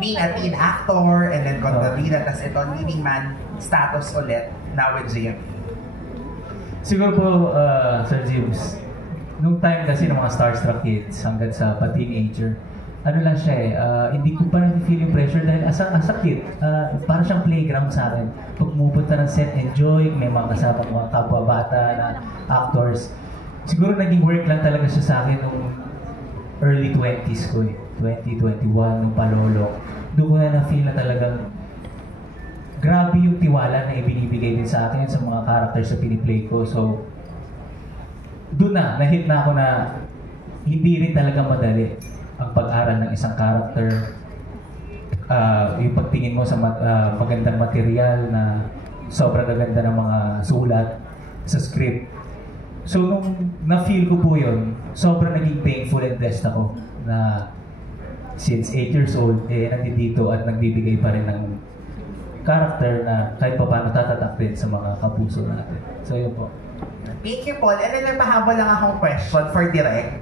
being a teen actor and then kontrabida, tas ito leading man status ulit now with GMA. Siguro po, Sir James, nung time kasi ng mga starstruck kids hanggang sa pa-teenager, ano lang siya hindi ko pa na-feel yung pressure dahil as a kid, para siyang playground sa akin. Pag pumupunta ng set, enjoy, may mga kasama mga kapwa-bata na actors. Siguro naging work lang talaga siya sa akin nung early 20s ko 2021, nung palolo. Doon ko na na-feel na talagang grabe yung tiwala na ibinibigay din sa akin sa mga characters na piniplay ko. So, doon na-hit na ako na hindi rin talaga madali ang pag-aral ng isang character. Yung pagtingin mo sa magandang material na sobrang gaganda ng mga sulat sa script. So, nung na-feel ko po yun, sobrang naging painful and blessed ako na since 8 years old, nandito at nagbibigay pa rin ng character na kahit pa paano tatatak din sa mga kapuso natin. So, yun po. Thank you, Paul. And then nagpahabol lang akong question for Direk.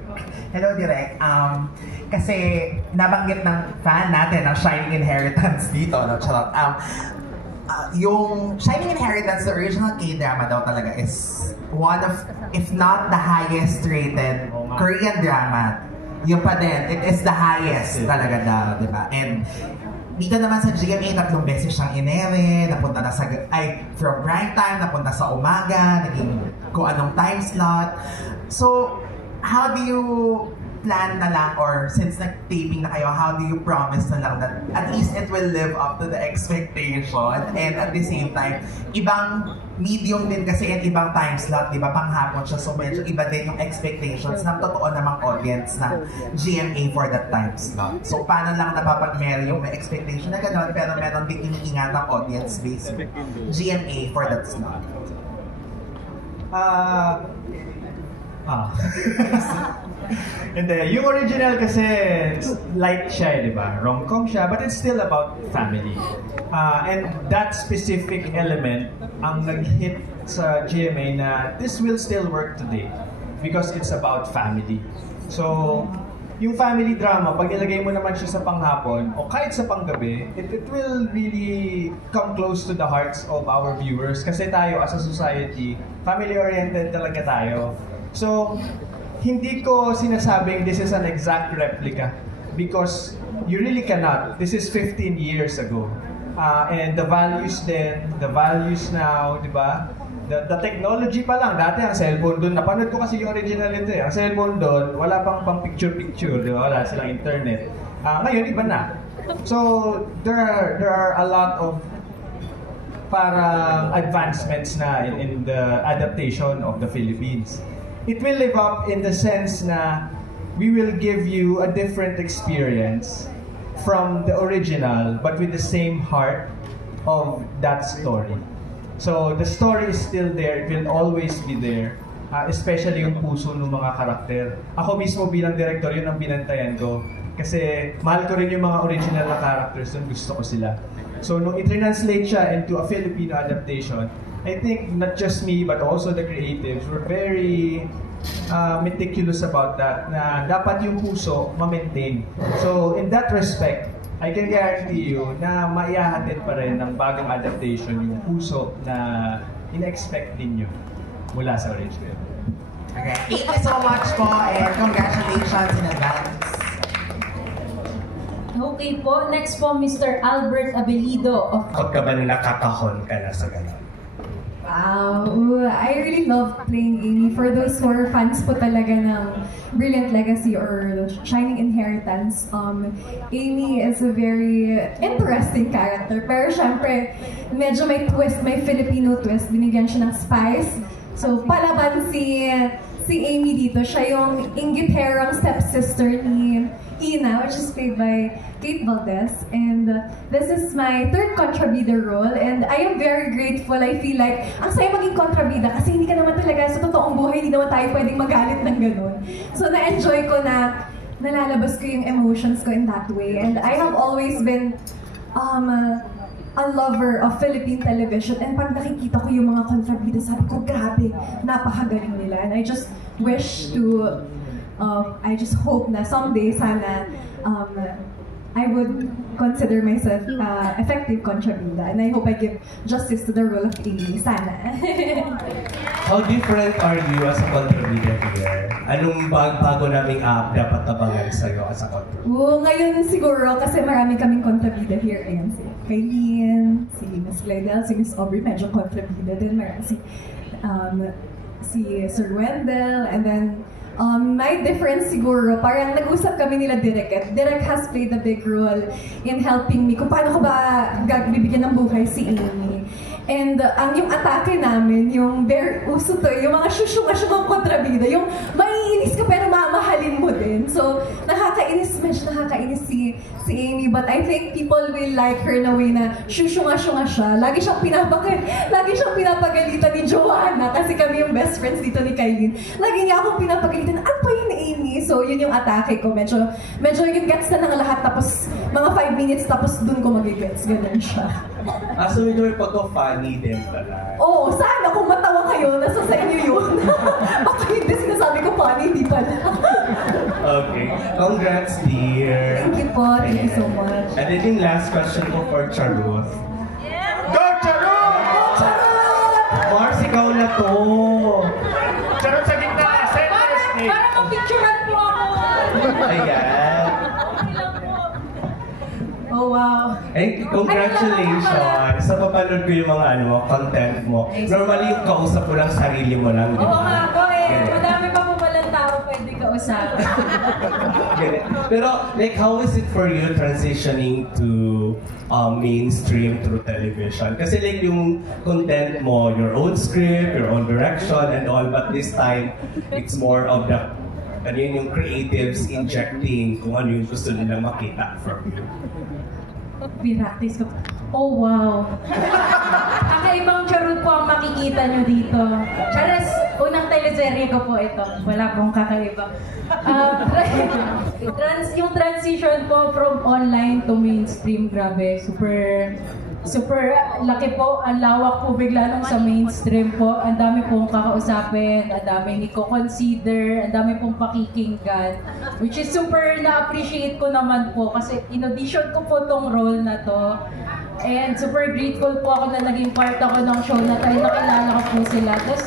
Hello, Direk. Kasi nabanggit ng fan natin ng Shining Inheritance dito. No? Charot. Yung Shining Inheritance, the original K-drama daw talaga is one of, if not the highest rated Korean drama. Yung pa din, it is the highest talaga daw, di ba? And dito naman sa GMA, 3 beses siyang inere, napunta na sa, from prime time, napunta sa umaga, naging kung anong time slot. So, how do you plan na lang, or since nag-taping na kayo, how do you promise na lang that at least it will live up to the expectation, and at the same time, ibang medium din kasi and ibang time slot, di ba, panghapon siya, so medyo iba din yung expectations ng totoo namang audience ng GMA for that time slot. So, paano lang napapag-marry yung may expectation na gano'n, pero meron din iniingat ang audience base GMA for that slot? Hindi, yung original kasi light siya, di ba? Rom-com siya, but it's still about family. And that specific element ang nag-hit sa GMA na this will still work today because it's about family. So, yung family drama, pag nilagay mo naman siya sa panghapon o kahit sa panggabi, it will really come close to the hearts of our viewers kasi tayo as a society, family-oriented talaga tayo. So, hindi ko sinasabing this is an exact replica because you really cannot. This is 15 years ago. And the values now, di ba? The technology pa lang, dati ang cellphone doon, napanood ko kasi yung original nito ang cellphone doon, wala pang picture-picture, di ba? Wala silang internet. Ngayon, iba na. So, there are a lot of parang advancements na in the adaptation of the Philippines. It will live up in the sense na we will give you a different experience from the original, but with the same heart of that story. So the story is still there, it will always be there, especially yung puso ng mga karakter. Ako mismo bilang director, yun ang binantayan ko. Kasi mahal ko rin yung mga original na characters, dun gusto ko sila. So nung i-translate siya into a Filipino adaptation, I think not just me but also the creatives were very meticulous about that, na dapat yung puso ma-maintain. So in that respect, I can guarantee you na maihahatid pa rin ng bagong adaptation yung puso na ina-expect ninyo mula sa original. Okay, thank you so much po and congratulations in advance. Okay po, next po Mr. Albert Abelido of... Bakit ka ba nakakahon ka na sa ganon? Wow, I really love playing Amy. For those who are fans po talaga ng Brilliant Legacy or Shining Inheritance, Amy is a very interesting character. Pero syempre, medyo may twist, may Filipino twist. Binigyan siya ng spice. So, palaban si Amy dito. Siya yung inggit-herang stepsister ni Ina, which is played by Kate Valdez. And this is my third kontrabida role. And I am very grateful. I feel like, ang saya maging kontrabida kasi hindi ka naman talaga sa totoong buhay, hindi naman tayo pwedeng magalit ng ganun. So na-enjoy ko na nalalabas ko yung emotions ko in that way. And I have always been a lover of Philippine television. And pag nakikita ko yung mga kontrabida, sabi ko, grabe, napakagaling nila. And I just wish to I just hope na someday sana I would consider myself effective kontrabida, and I hope I give justice to the role of Amy. Sana. How different are you as a kontrabida here? Anong bago naming app dapat tabangan sa'yo as a kontrabida? Ngayon siguro kasi marami kaming kontrabida here. Ayan, si Kaylin, si Miss Glidel, si Miss Aubrey, medyo kontrabida din. Marami si Sir Wendell, and then my difference siguro, parang nag-usap kami nila Direk. Direk has played a big role in helping me kung paano ko ba bibigyan ng buhay si Amy. And yung atake namin, yung very uso to, yung mga syusyong kontrabida, yung maiinis ka pero mamahalin mo din. So, medyo nakakainis si Amy, but I think people will like her in a way na syusyong siya. Lagi siyang pinapagalitan ni Joanna kasi kami yung best friends dito ni Kailin. Lagi niya akong pinapagalitan, ano pa yun Amy? So, yun yung atake ko. Medyo yung gets na ng lahat, tapos mga 5 minutes, tapos dun ko magigets. Ganun siya. So ito yung pagko-funny din pala. Oo, sana kung matawa kayo, nasa sa inyo yun. Baka hindi sinasabi ko funny, hindi pala. Okay. Congrats, dear. Thank you po. Thank you so much. And then yung last question ko for Charuth. Go, Charuth! Go, Charuth! Mars, ikaw na to. Charuth sa gitna. Para mapicturean po ako. Ayan. Oh, wow. Eh, congratulations! Sa papanood ko yung mga content mo. Normally, yung kausap mo lang, sarili mo lang. Oo nga po eh. Madami pa po palang tao pwede kausapin. Pero, like, how is it for you transitioning to mainstream through television? Kasi like yung content mo, your own script, your own direction, and all, but this time, it's more of the yung creatives injecting kung ano yung gusto nilang makita from you. Pinractice ko. Oh, wow. Kakaibang Charuth po ang makikita nyo dito. Charas, unang teleserye ko po ito. Wala pong kakaiba. Yung transition po from online to mainstream, grabe. Super laki po, ang lawak po bigla nung sa mainstream po. Ang dami pong kakausapin, ang dami consider, ang dami pong pakikinggan. Which is super na-appreciate ko naman po kasi in-audition ko po tong role na to. And super grateful po ako na naging part ako ng show na tayo, nakilala ko po sila. Tapos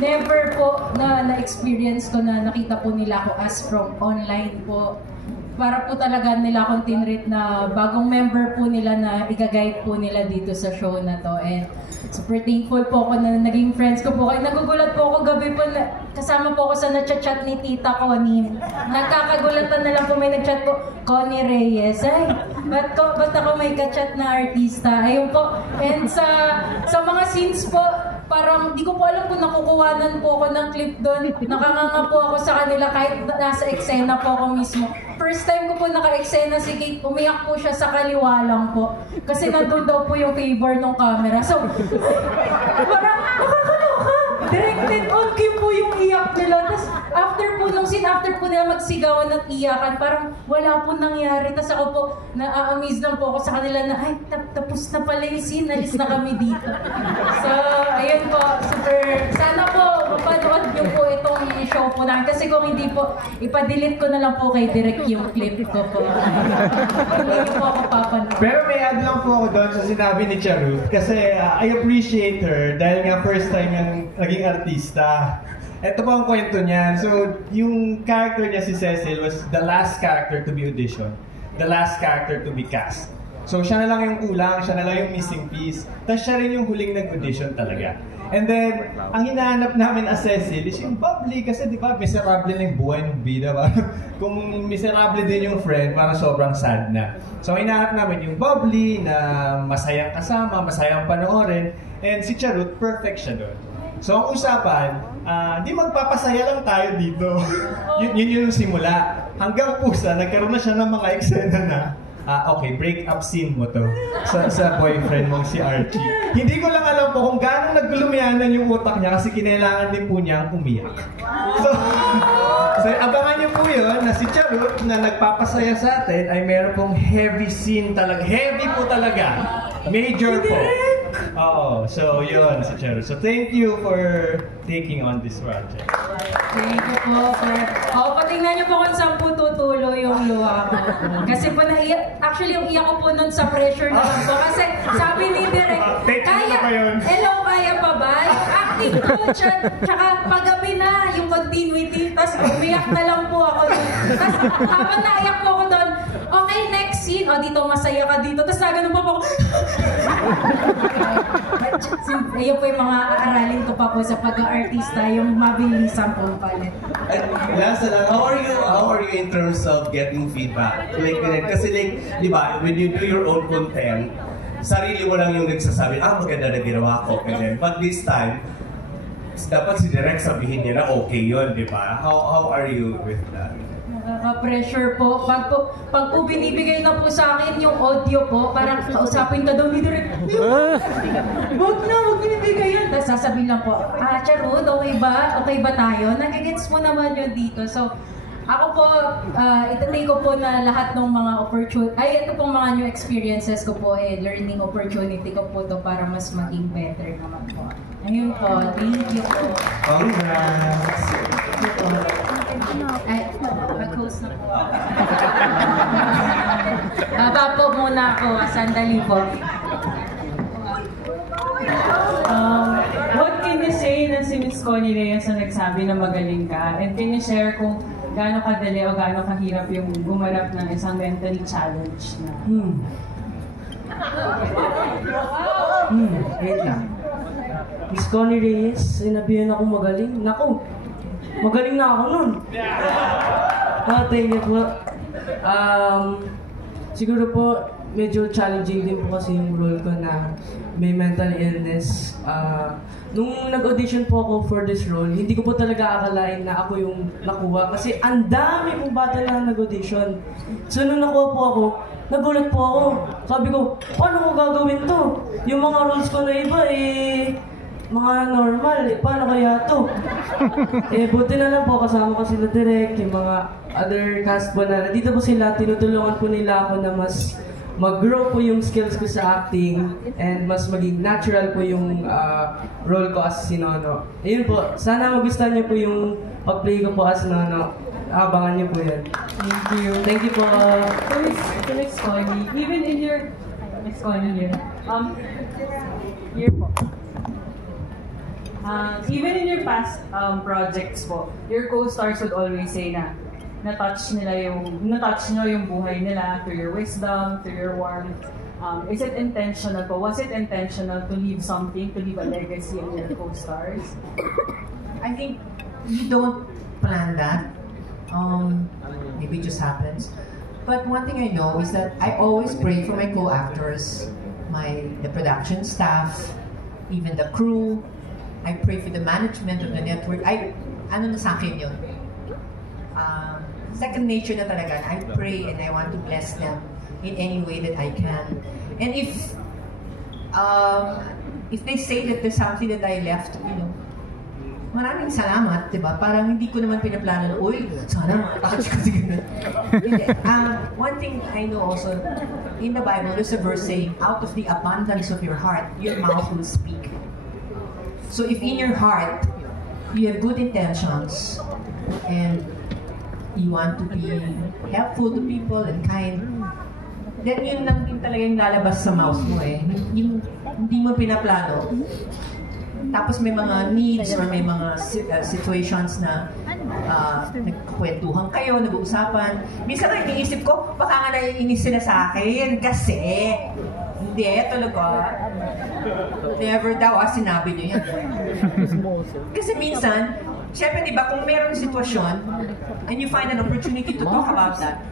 never po na-experience ko na nakita po nila ako as from online po. para po talaga nila akong tinreat na bagong member po nila na i-guide po nila dito sa show na to. And super thankful po ako na naging friends ko po kayo. Nagugulat po ako gabi po, kasama po ako sa na-chat ni Tita Connie. Nagkakagulatan na lang po, may nag-chat po, Connie Reyes. Ay, ba't ako may ka-chat na artista? Ayun po. And sa mga scenes po, parang di ko po alam kung nakukuhanan po ako ng clip doon. Nakanganga po ako sa kanila kahit nasa eksena po ako mismo. First time ko po naka-eksena si Kate, umiyak po siya sa kaliwa lang po. Kasi nandun daw po yung favor ng camera. So, parang nakakaloka. Directed on cue po yung iyak nila. Tapos after po nung scene, after po nila magsigawan at iyakan, parang wala po nangyari. Tapos ako po, na-amaze lang po ako sa kanila na, ay, tapos na pala yung scene, nalis na kami dito. So, ayun po, super, sana po, mapanood niyo po itong show po namin. Kasi kung hindi po, ipadelete ko na lang po kay Direk yung clip ko po. Hindi po ako papanood. Pero may add lang po ako doon sa sinabi ni Charut. Kasi I appreciate her dahil nga first time yung naging artista. Ito po ang kwento niya. So, yung character niya si Cecil was the last character to be auditioned. The last character to be cast. So, siya na lang yung kulang, siya na lang yung missing piece. Tapos siya rin yung huling nag-audition talaga. And then, ang hinahanap namin as Cecil is yung bubbly kasi di ba, miserable na yung buhay ng bida. Kung miserable din yung friend, parang sobrang sad na. So, ang hinahanap namin yung bubbly na masayang kasama, masayang panoorin. And si Charut, perfect siya doon. So, ang usapan, di magpapasaya lang tayo dito. yun yung simula. Hanggang pusa, nagkaroon na siya ng mga eksena na, okay, break up scene mo to sa boyfriend mong si Archie. Hindi ko lang alam po kung gaano naggulumianan yung utak niya kasi kinailangan din po niya umiyak. So abangan niyo po yun na si Charut na nagpapasaya sa atin ay meron pong heavy scene talaga. Heavy po talaga. Major po. Oo. So yun si Charut. So thank you for taking on this project. Thank you po. Patingnan niyo po kung saan po tutulo yung luha ko. Kasi po naiyak, actually yung iyak ko po nun sa pressure na lang po. Kasi sabi ni Direk, kaya pa ba? Yung acting ko, tsaka paggabi na, yung continuity, tapos umiyak na lang po ako nun. Tapos habang naiyak po ako doon, okay, next scene, dito masaya ka dito. Tapos nagano pa po ako. Ayun po yung mga aaralin ko pa po sa pag-artista, yung mabilisan po palit. Last lang, how are you in terms of getting feedback? Kasi di ba, when you do your own content, sarili mo lang yung nagsasabi, maganda na ginawa ko. But this time, dapat si Direk sabihin niya na okay yun, di ba? How are you with that? Nakaka-pressure po. Pag po binibigay na po sa akin yung audio po, parang kausapin ka daw ni Direk. Huwag binibigay yan. Tapos sasabihin lang po, Charut, okay ba tayo? Nagigets mo naman yun dito. So, ako po, itatake ko po na lahat ng mga opportunity, ito pong mga new experiences ko po, learning opportunity ko po to para mas maging better naman po. Ayun po, thank you po. Congrats! Thank you po. Mag-host na po. Baba po muna ako, sandali po. What can you say na si Miss Connie Reyes na nagsabi na magaling ka? And can you share kung gaano kadali o gaano kahirap yung gumanap ng isang mentally challenge na? Wait lang. Miss Connie Reyes, sinabihan ako magaling. Naku, magaling na ako nun. Thank you po. Siguro po, medyo challenging din po kasi yung role ko na may mental illness. Nung nag-audition po ako for this role, hindi ko po talaga akalain na ako yung nakuha. Kasi ang dami pong bata na nag-audition. So nung nakuha po ako, nagulat po ako. Sabi ko, paano ko gagawin to? Yung mga roles ko na iba mga normal, paano kaya to? Buti na lang po, kasama ko sila Direk, yung mga other cast po na nandito po sila, tinutulungan po nila ako na mas mag-grow po yung skills ko sa acting and mas maging natural po yung role ko as si Nono. Ayun po, sana magustuhan niyo po yung pag-play ko po as Nono. Abangan niyo po yan. Thank you. Thank you po. So Miss Connie, even in your... Miss Connie here. Here po. Even in your past projects po, your co-stars would always say na, na-touch nyo yung buhay nila through your wisdom, through your warmth. Is it intentional po? Was it intentional to leave something, to leave a legacy in your co-stars? I think you don't plan that. Maybe it just happens. But one thing I know is that I always pray for my co-actors, the production staff, even the crew. I pray for the management of the network. Ano na sa akin yun? Second nature na talaga. I pray and I want to bless them in any way that I can. And if they say that there's something that I left, maraming salamat, diba? Parang hindi ko naman pinaplano na, uy, sana makatouch kasi ganun. One thing I know also, in the Bible, there's a verse saying, out of the abundance of your heart, your mouth will speak. So if in your heart, you have good intentions, and you want to be helpful to people and kind, then yun lang din talaga yung lalabas sa mouth mo eh. Yung hindi mo pinaplano. Tapos may mga needs or may mga situations na nagkukwentuhan kayo, nag-uusapan. Minsan nga iniisip ko, baka nga naiinis sila sa akin kasi hindi, talaga. Never daw, sinabi niyo yan. Kasi minsan, syempre diba, kung mayroong sitwasyon and you find an opportunity to talk about that,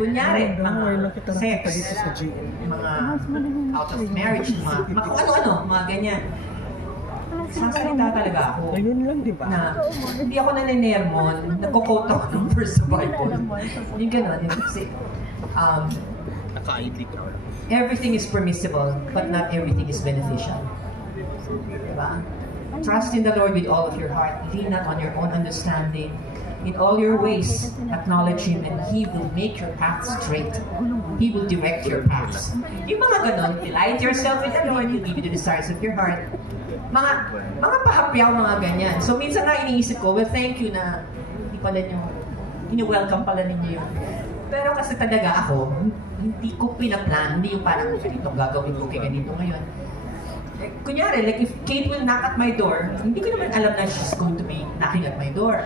kunyari, mga sex, mga out of marriage, mga ano-ano, mga ganyan. Sasalita talaga ako na hindi ako naninermon, nagko-quote ako ng verse sa Bible. Yung gano'n, kasi everything is permissible, but not everything is beneficial. Diba? Trust in the Lord with all of your heart. Lean not on your own understanding. In all your ways, acknowledge Him, and He will make your path straight. He will direct your paths. Yung mga ganon, delight yourself in the Lord, He'll give you the desires of your heart. Mga pahapyaw, mga ganyan. So minsan nga iniisip ko, well, thank you na hindi pala nyo, ini-welcome pala ninyo yun. Pero kasi talaga ako, hindi ko pinaplan, hindi yung parang ganito gagawin ko kaya ganito ngayon. Kunyari, like if Kate will knock at my door, hindi ko naman alam na she's going to be knocking at my door.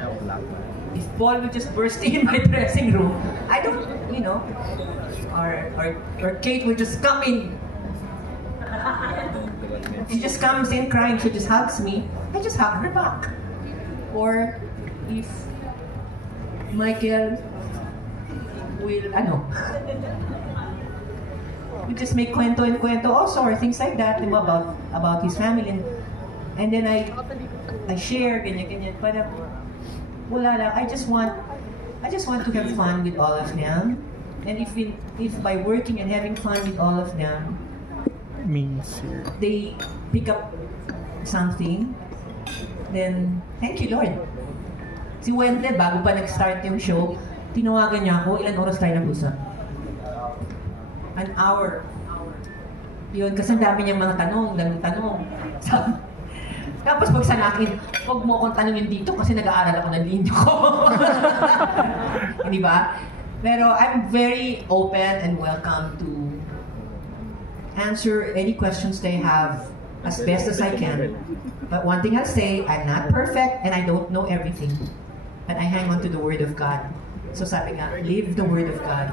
If Paul will just burst in my dressing room, I don't, or Kate will just come in. She just comes in crying, she just hugs me, I just hug her back. Or if Michael will, we just make kwento also, or things like that, about his family, and then I share, ganyan, parang wala lang. I just want to have fun with all of them, and if by working and having fun with all of them, they pick up something, then thank you, Lord. Si Wendell, bago pa nag-start yung show, tinawagan niya ako, ilan oras tayo nag-usap? An hour. Yun, kasi ang dami niyang mga tanong. Tapos pag sa akin, huwag mo akong tanongin dito kasi nag-aaral ako ng linya ko. Hindi ba? Pero I'm very open and welcome to answer any questions they have as best as I can. But one thing I'll say, I'm not perfect and I don't know everything. But I hang on to the Word of God. So sabi nga, live the Word of God.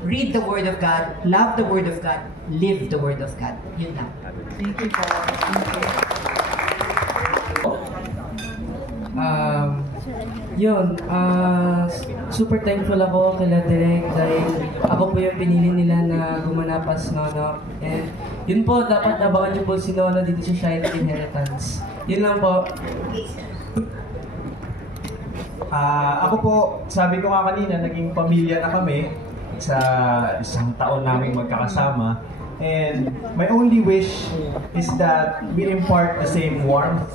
Read the Word of God, love the Word of God, live the Word of God. Yun lang. Thank you po. Super thankful ako kila Direk dahil ako po yung pinili nila na gumanap as Nono. And yun po, dapat abangan niyo po si Nono dito sa Shine Inheritance. Yun lang po. Ako po, sabi ko nga kanina, naging pamilya na kami sa isang taon naming magkakasama. And my only wish is that we impart the same warmth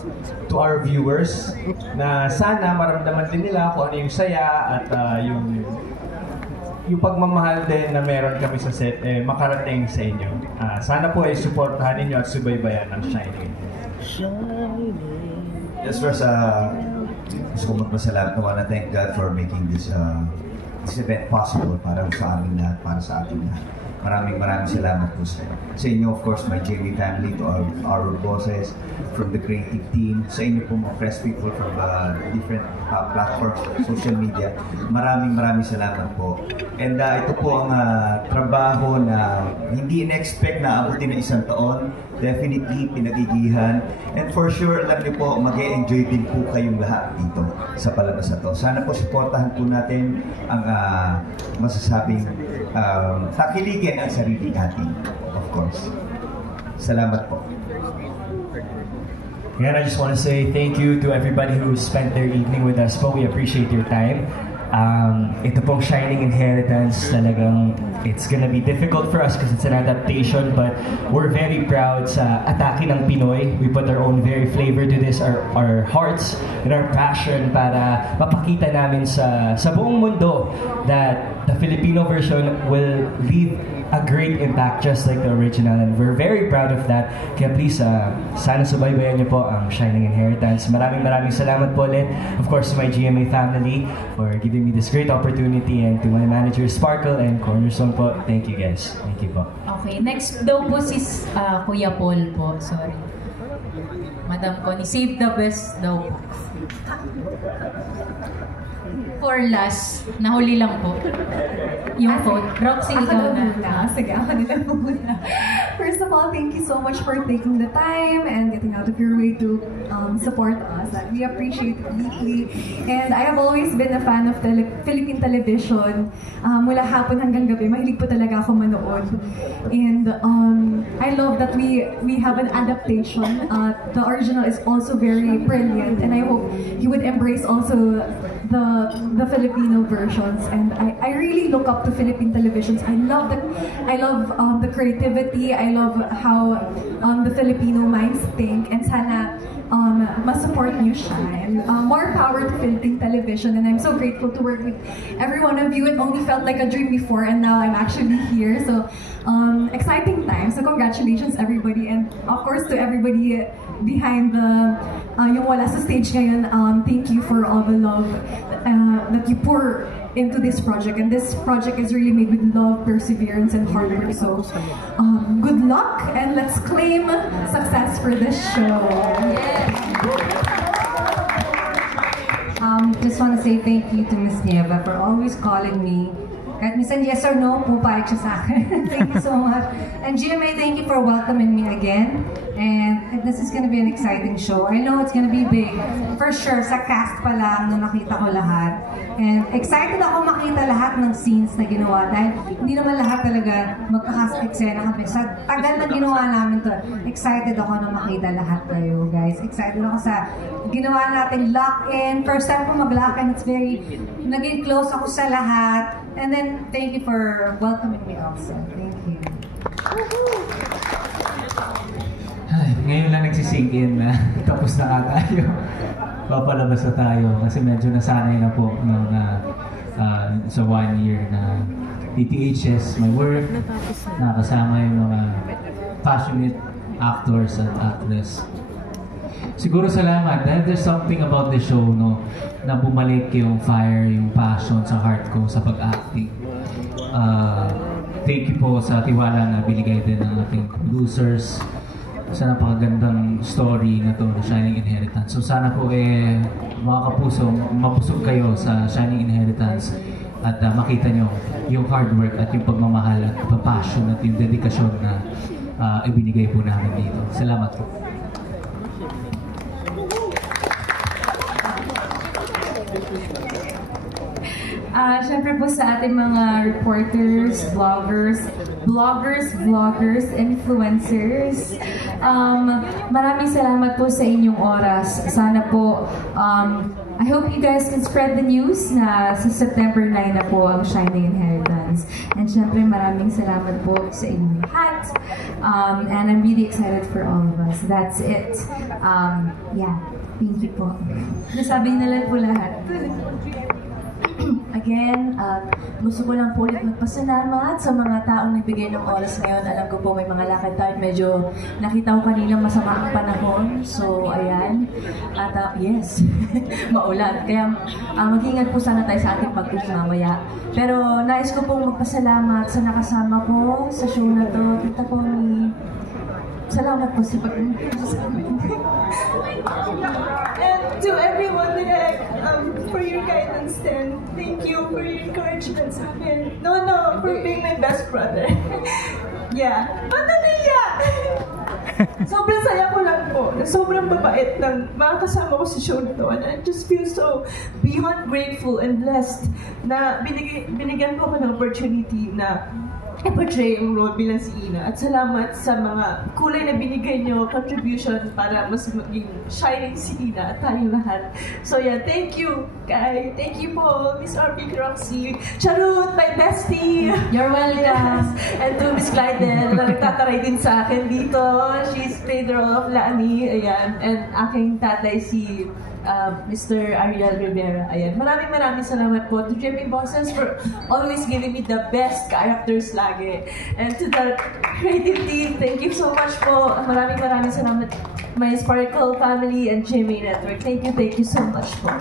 to our viewers, na sana maramdaman din nila kung ano yung saya at yung pagmamahal din na meron kami sa set makarating sa inyo. Sana po ay supportahan ninyo at subaybayan ng Shining. Yes, first, gusto ko magpasalamat. I wanna thank God for making this event possible para sa amin lahat, para sa ating lahat. Maraming salamat po sa inyo, of course, my JV family, to our bosses from the creative team, sa inyo po mga press people from different platforms, social media. Maraming salamat po. And ito po ang trabaho na hindi in-expect na abutin ng 1 taon. Definitely pinagigihan. And for sure, alam niyo po, mag-e-enjoy din po kayong lahat dito sa palabas na to. Sana po supportahan po natin ang masasabing takiligan ang sarili natin, of course. Salamat po. And I just want to say thank you to everybody who spent their evening with us po. We appreciate your time. Ito pong Shining Inheritance, talagang it's gonna be difficult for us because it's an adaptation, but we're very proud sa atake ng Pinoy. We put our own very flavor to this, our hearts and our passion para mapakita namin sa buong mundo that the Filipino version will leave a great impact just like the original, and we're very proud of that. Kaya please, sana subaybayan niyo po ang Shining Inheritance. Maraming salamat po ulit. Of course, to my GMA family for giving me this great opportunity, and to my manager Sparkle and Cornerstone po. Thank you guys. Thank you po. Okay, next daw po si Kuya Paul po. Sorry. Madam Connie, save the best daw po. For last, nahuli lang po. Yung quote. Roxy, ikaw na. Sige, ako nila muna. First of all, thank you so much for taking the time and getting out of your way to support us. We appreciate it deeply. And I have always been a fan of Philippine television. Mula hapon hanggang gabi, mahilig po talaga ako manood. And I love that we have an adaptation. The original is also very brilliant, and I hope you would embrace also the Filipino versions. And I really look up to Philippine televisions. I love the creativity. I love how the Filipino minds think, and sana ma-support niyo siya. And more power to Philippine television, and I'm so grateful to work with every one of you. It only felt like a dream before, and now I'm actually here. So exciting times. So congratulations everybody, and of course to everybody behind the yung wala sa stage ngayon. Thank you for all the love that you pour into this project, and this project is really made with love, perseverance, and hard work. So good luck, and let's claim success for this show. Just want to say thank you to Miss Nieva for always calling me. Kahit minsan yes or no, pupayag siya sa akin. Thank you so much. And GMA, thank you for welcoming me again. And this is gonna be an exciting show. I know it's gonna be big. For sure, sa cast pa lang nung nakita ko lahat. And excited ako makita lahat ng scenes na ginawa. Dahil hindi naman lahat talaga magkakast eksena kami. Sa tagal na ginawa namin to, excited ako na makita lahat kayo, guys. Excited ako sa ginawa natin lock-in. First time ko mag-lock-in, it's very, naging close ako sa lahat. And then, thank you for welcoming me also. Thank you. Ay, ngayon lang nagsisink in na tapos na tayo. Papalabas na tayo kasi medyo nasanay na po no, na sa 1 year na DTHS, my work, nakasama yung mga passionate actors and actresses. Siguro salamat dahil there's something about the show no na bumalik yung fire, yung passion sa heart ko sa pag-acting. Thank you po sa tiwala na binigay din ng ating producers sa napakagandang story na to, Shining Inheritance. So sana po mga kapuso, mapusog kayo sa Shining Inheritance at makita nyo yung hard work at yung pagmamahal at passion at yung dedikasyon na ibinigay po namin dito. Salamat po. Siyempre po sa ating mga reporters, vloggers, influencers. Maraming salamat po sa inyong oras. Sana po, I hope you guys can spread the news na sa September 9 na po ang Shining Inheritance. And siyempre maraming salamat po sa inyong lahat. And I'm really excited for all of us. That's it. Yeah, thank you po. Nasabi na lang po lahat. Again, gusto ko lang po ulit magpasalamat sa mga taong nagbigay ng oras ngayon. Alam ko po may mga lakad tayo. Medyo nakita ko kanina masama ang panahon. So, ayan. At yes, maulan. Kaya mag-ingat po sana tayo sa ating pag-uwi mamaya. Pero nais ko pong magpasalamat sa nakasama ko sa show na to. Tita Connie. Salamat po sa And to everyone there, for your guidance and thank you for your encouragement sa akin. No, for being my best brother. Yeah. Ba't naiyak? Sobrang saya ko lang po. Sobrang babait ng mga kasama ko sa show na to. And I just feel so beyond grateful and blessed na binigyan po ako ng opportunity na i-portray ang role bilang si Ina. At salamat sa mga kulay na binigay nyo, contribution para mas maging shining si Ina at tayong lahat. So yeah, thank you, Kai. Thank you po, Miss RP Roxy. Charut, my bestie! You're welcome! Yes. And to Miss Clyden, na nagtataray din sa akin dito. She's played the role of Lani. Ayan. And aking tatay si Mr. Ariel Rivera. Ayan. Maraming salamat po to Jimmy Bosses for always giving me the best characters lagi. And to the creative team, thank you so much po. Maraming salamat. My Sparkle family and Jimmy Network. Thank you so much po.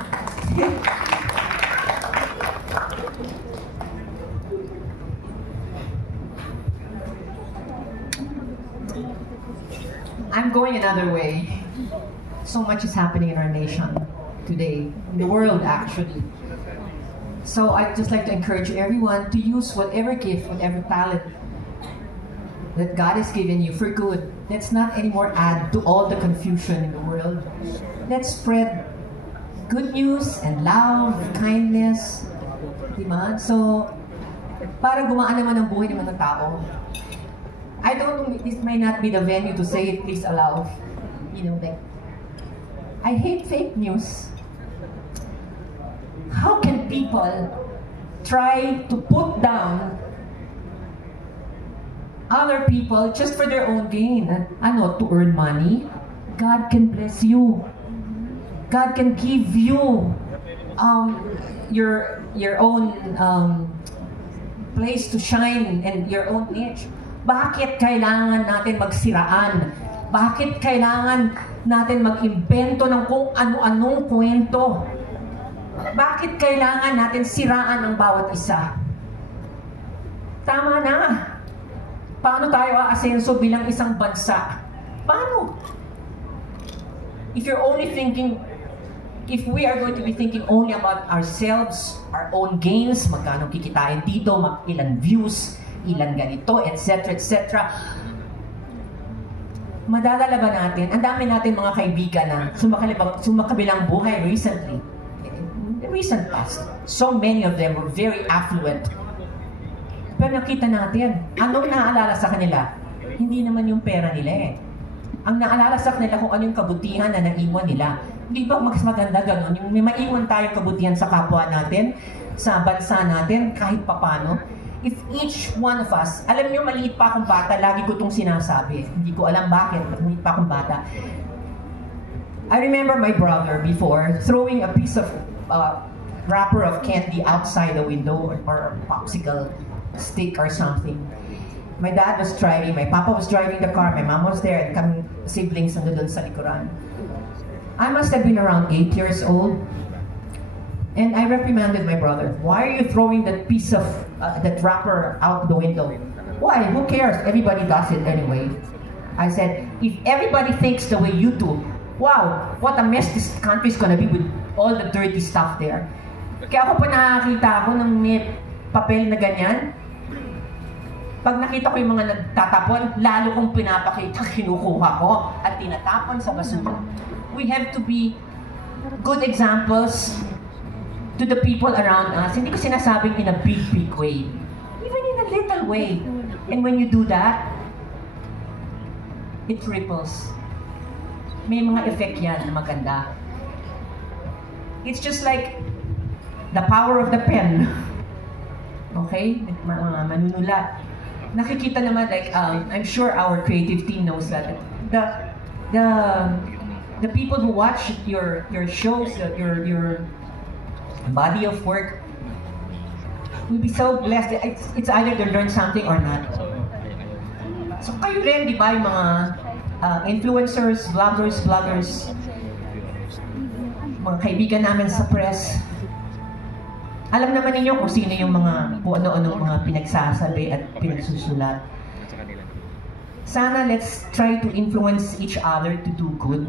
I'm going another way. So much is happening in our nation today, in the world actually. So I'd just like to encourage everyone to use whatever gift, whatever talent that God has given you for good. Let's not anymore add to all the confusion in the world. Let's spread good news and love, kindness. Diba? So, para gumaan naman ang buhay ng mga tao. I don't know, this may not be the venue to say it, please allow. You know, like, I hate fake news. How can people try to put down other people just for their own gain? Ano, to earn money? God can bless you. God can give you your own place to shine and your own niche. Bakit kailangan natin magsiraan? Bakit kailangan natin mag-imbento ng kung ano-anong kwento? Bakit kailangan natin siraan ang bawat isa? Tama na. Paano tayo aasenso bilang isang bansa? Paano? If we are going to be thinking only about ourselves, our own gains, magkano kikitain dito, ilan views, ilan ganito, etc., etc., madadala ba natin? Ang dami natin mga kaibigan na sumakabilang buhay recently. In the recent past, so many of them were very affluent. Pero nakita natin, anong naalala sa kanila? Hindi naman yung pera nila eh. Ang naalala sa kanila kung ano yung kabutihan na naiwan nila. Hindi ba mas maganda ganun? Yung may maiwan tayong kabutihan sa kapwa natin, sa bansa natin, kahit papano. If each one of us, alam niyo, maliit pa akong bata, lagi ko itong sinasabi. Hindi ko alam bakit, maliit pa akong bata. I remember my brother before throwing a piece of wrapper of candy outside the window or a popsicle stick or something. My dad was driving, my papa was driving the car, my mom was there, and kami siblings nandun sa likuran. I must have been around 8 years old. And I reprimanded my brother. Why are you throwing that piece of, that wrapper out the window? Why? Who cares? Everybody does it anyway. I said, if everybody thinks the way you do, wow, what a mess this country is gonna be with all the dirty stuff there. Kaya ako pa nakakita ako ng may papel na ganyan. Pag nakita ko yung mga nagtatapon, lalo kong pinapakita, kinukuha ko at tinatapon sa basura. We have to be good examples to the people around us. Hindi ko sinasabing in a big way. Even in a little way. And when you do that, it ripples. May mga effect yan na maganda. It's just like the power of the pen. Okay? Mga manunulat. Nakikita naman, like, I'm sure our creative team knows that. The people who watch your shows, your body of work, We'll be so blessed. It's either to learn something or not. So kayo rin, di ba, yung mga influencers, vloggers, mga kaibigan namin sa press, alam naman ninyo kung sino yung mga, kung ano-ano mga pinagsasabi at pinagsusulat. Sana let's try to influence each other to do good.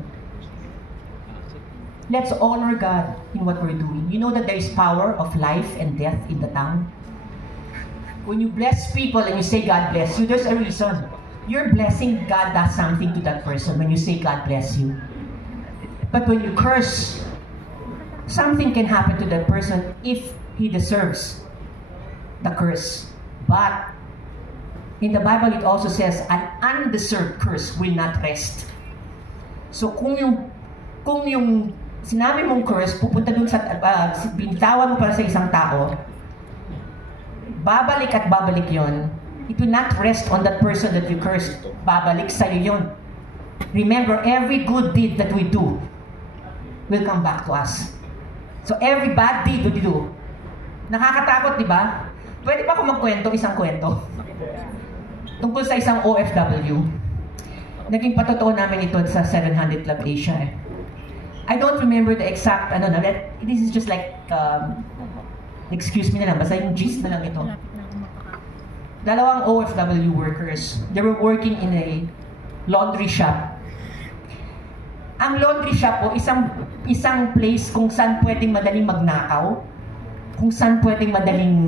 Let's honor God in what we're doing. You know that there is power of life and death in the tongue. When you bless people and you say God bless you, there's a reason. You're blessing, God does something to that person when you say God bless you. But when you curse, something can happen to that person if he deserves the curse. But in the Bible, it also says, an undeserved curse will not rest. So kung yung sinabi mong curse, pupunta dun sa, binitawan mo para sa isang tao, babalik at babalik yon. It will not rest on that person that you cursed. Babalik sa'yo yon. Remember, every good deed that we do will come back to us. So every bad deed we do. Nakakatakot, di ba? Pwede ba ako magkwento, isang kwento? Tungkol sa isang OFW. Naging patotoo namin ito sa 700 Club Asia. I don't remember the exact, this is just like, excuse me na lang, basta yung gist na lang ito. Dalawang OFW workers, they were working in a laundry shop. Ang laundry shop po, isang place kung saan pwedeng madaling magnakaw, kung saan pwedeng madaling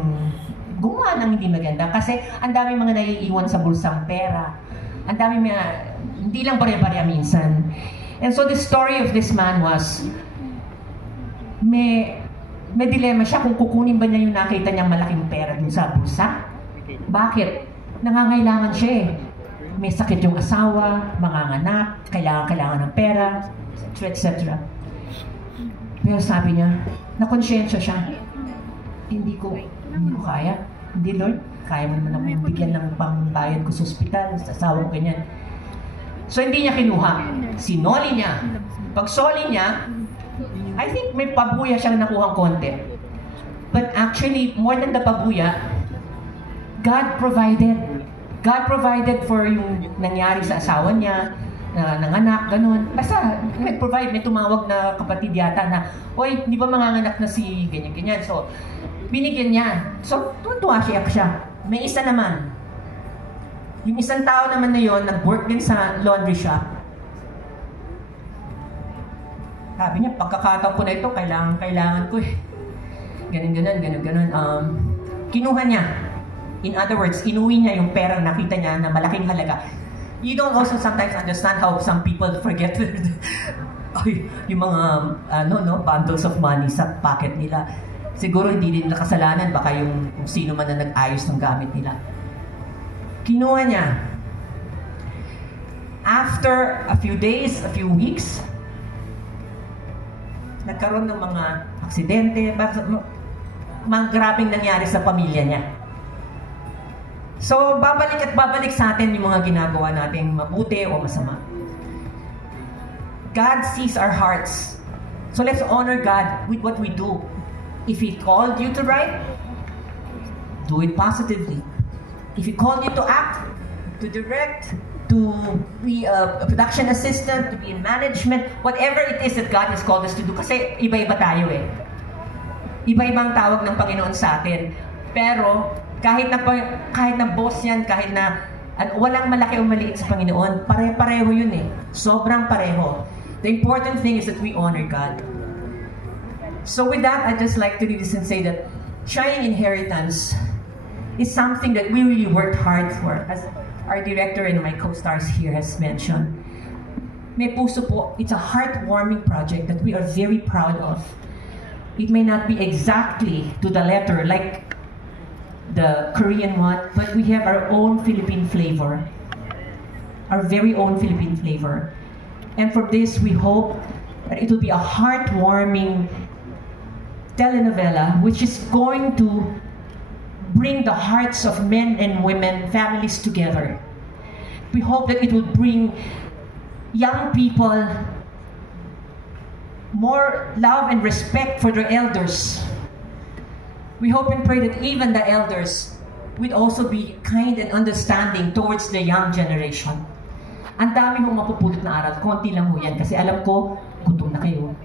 gumawa ng hindi maganda. Kasi ang daming mga naiiwan sa bulsang pera. Ang daming mga, hindi lang bare-bare minsan. And so the story of this man was, may dilemma siya kung kukunin ba niya yung nakita niyang malaking pera dun sa bulsa. Bakit? Nangangailangan siya eh. May sakit yung asawa, manganganak, kailangan ng pera, etc. Pero sabi niya, nakonsensya siya. Hindi ko kaya. Hindi, Lord, kaya mo naman akong bigyan ng pangbayad ko sa ospital, sa asawa ko ganyan. So hindi niya kinuha. Sinoli niya. Pag soli niya, I think may pabuya siyang nakuhang konti. But actually, more than the pabuya, God provided. God provided for yung nangyari sa asawa niya, na nanganak, ganun. Basta, nag-provide. May tumawag na kapatid yata na, oy, di ba manganganak na si ganyan-ganyan? So, binigyan niya. So, tuwa siya. May isa naman. Yung isang tao naman na yon nag-work din sa laundry shop. Sabi niya, pagkakataon ko na ito, kailangan ko eh. Ganun. Kinuha niya. In other words, inuwi niya yung perang nakita niya na malaking halaga. You don't also sometimes understand how some people forget yung mga bundles of money sa pocket nila. Siguro hindi din nakasalanan, baka yung sino man na nag-ayos ng gamit nila. Kinuha niya. After a few days, a few weeks, nagkaroon ng mga aksidente, mga grabing nangyari sa pamilya niya. So, babalik at babalik sa atin yung mga ginagawa natin mabuti o masama. God sees our hearts. So, let's honor God with what we do. If He called you to write, do it positively. If He called you to act, to direct, to be a production assistant, to be in management, whatever it is that God has called us to do. Kasi iba-iba tayo eh. Iba-ibang tawag ng Panginoon sa atin. Pero, kahit na boss yan, kahit na walang malaki o maliit sa Panginoon, pare-pareho yun eh. Sobrang pareho. The important thing is that we honor God. So with that, I'd just like to do this and say that Shining Inheritance is something that we really worked hard for, as our director and my co-stars here has mentioned. May puso po, it's a heartwarming project that we are very proud of. It may not be exactly to the letter like the Korean one, but we have our own Philippine flavor. Our very own Philippine flavor. And for this, we hope that it will be a heartwarming telenovela which is going to bring the hearts of men and women, families together. We hope that it will bring young people more love and respect for their elders. we hope and pray that even the elders would also be kind and understanding towards the young generation. Ang dami hong mapupulot na aral, konti lang ho yan kasi alam ko, gutom na kayo.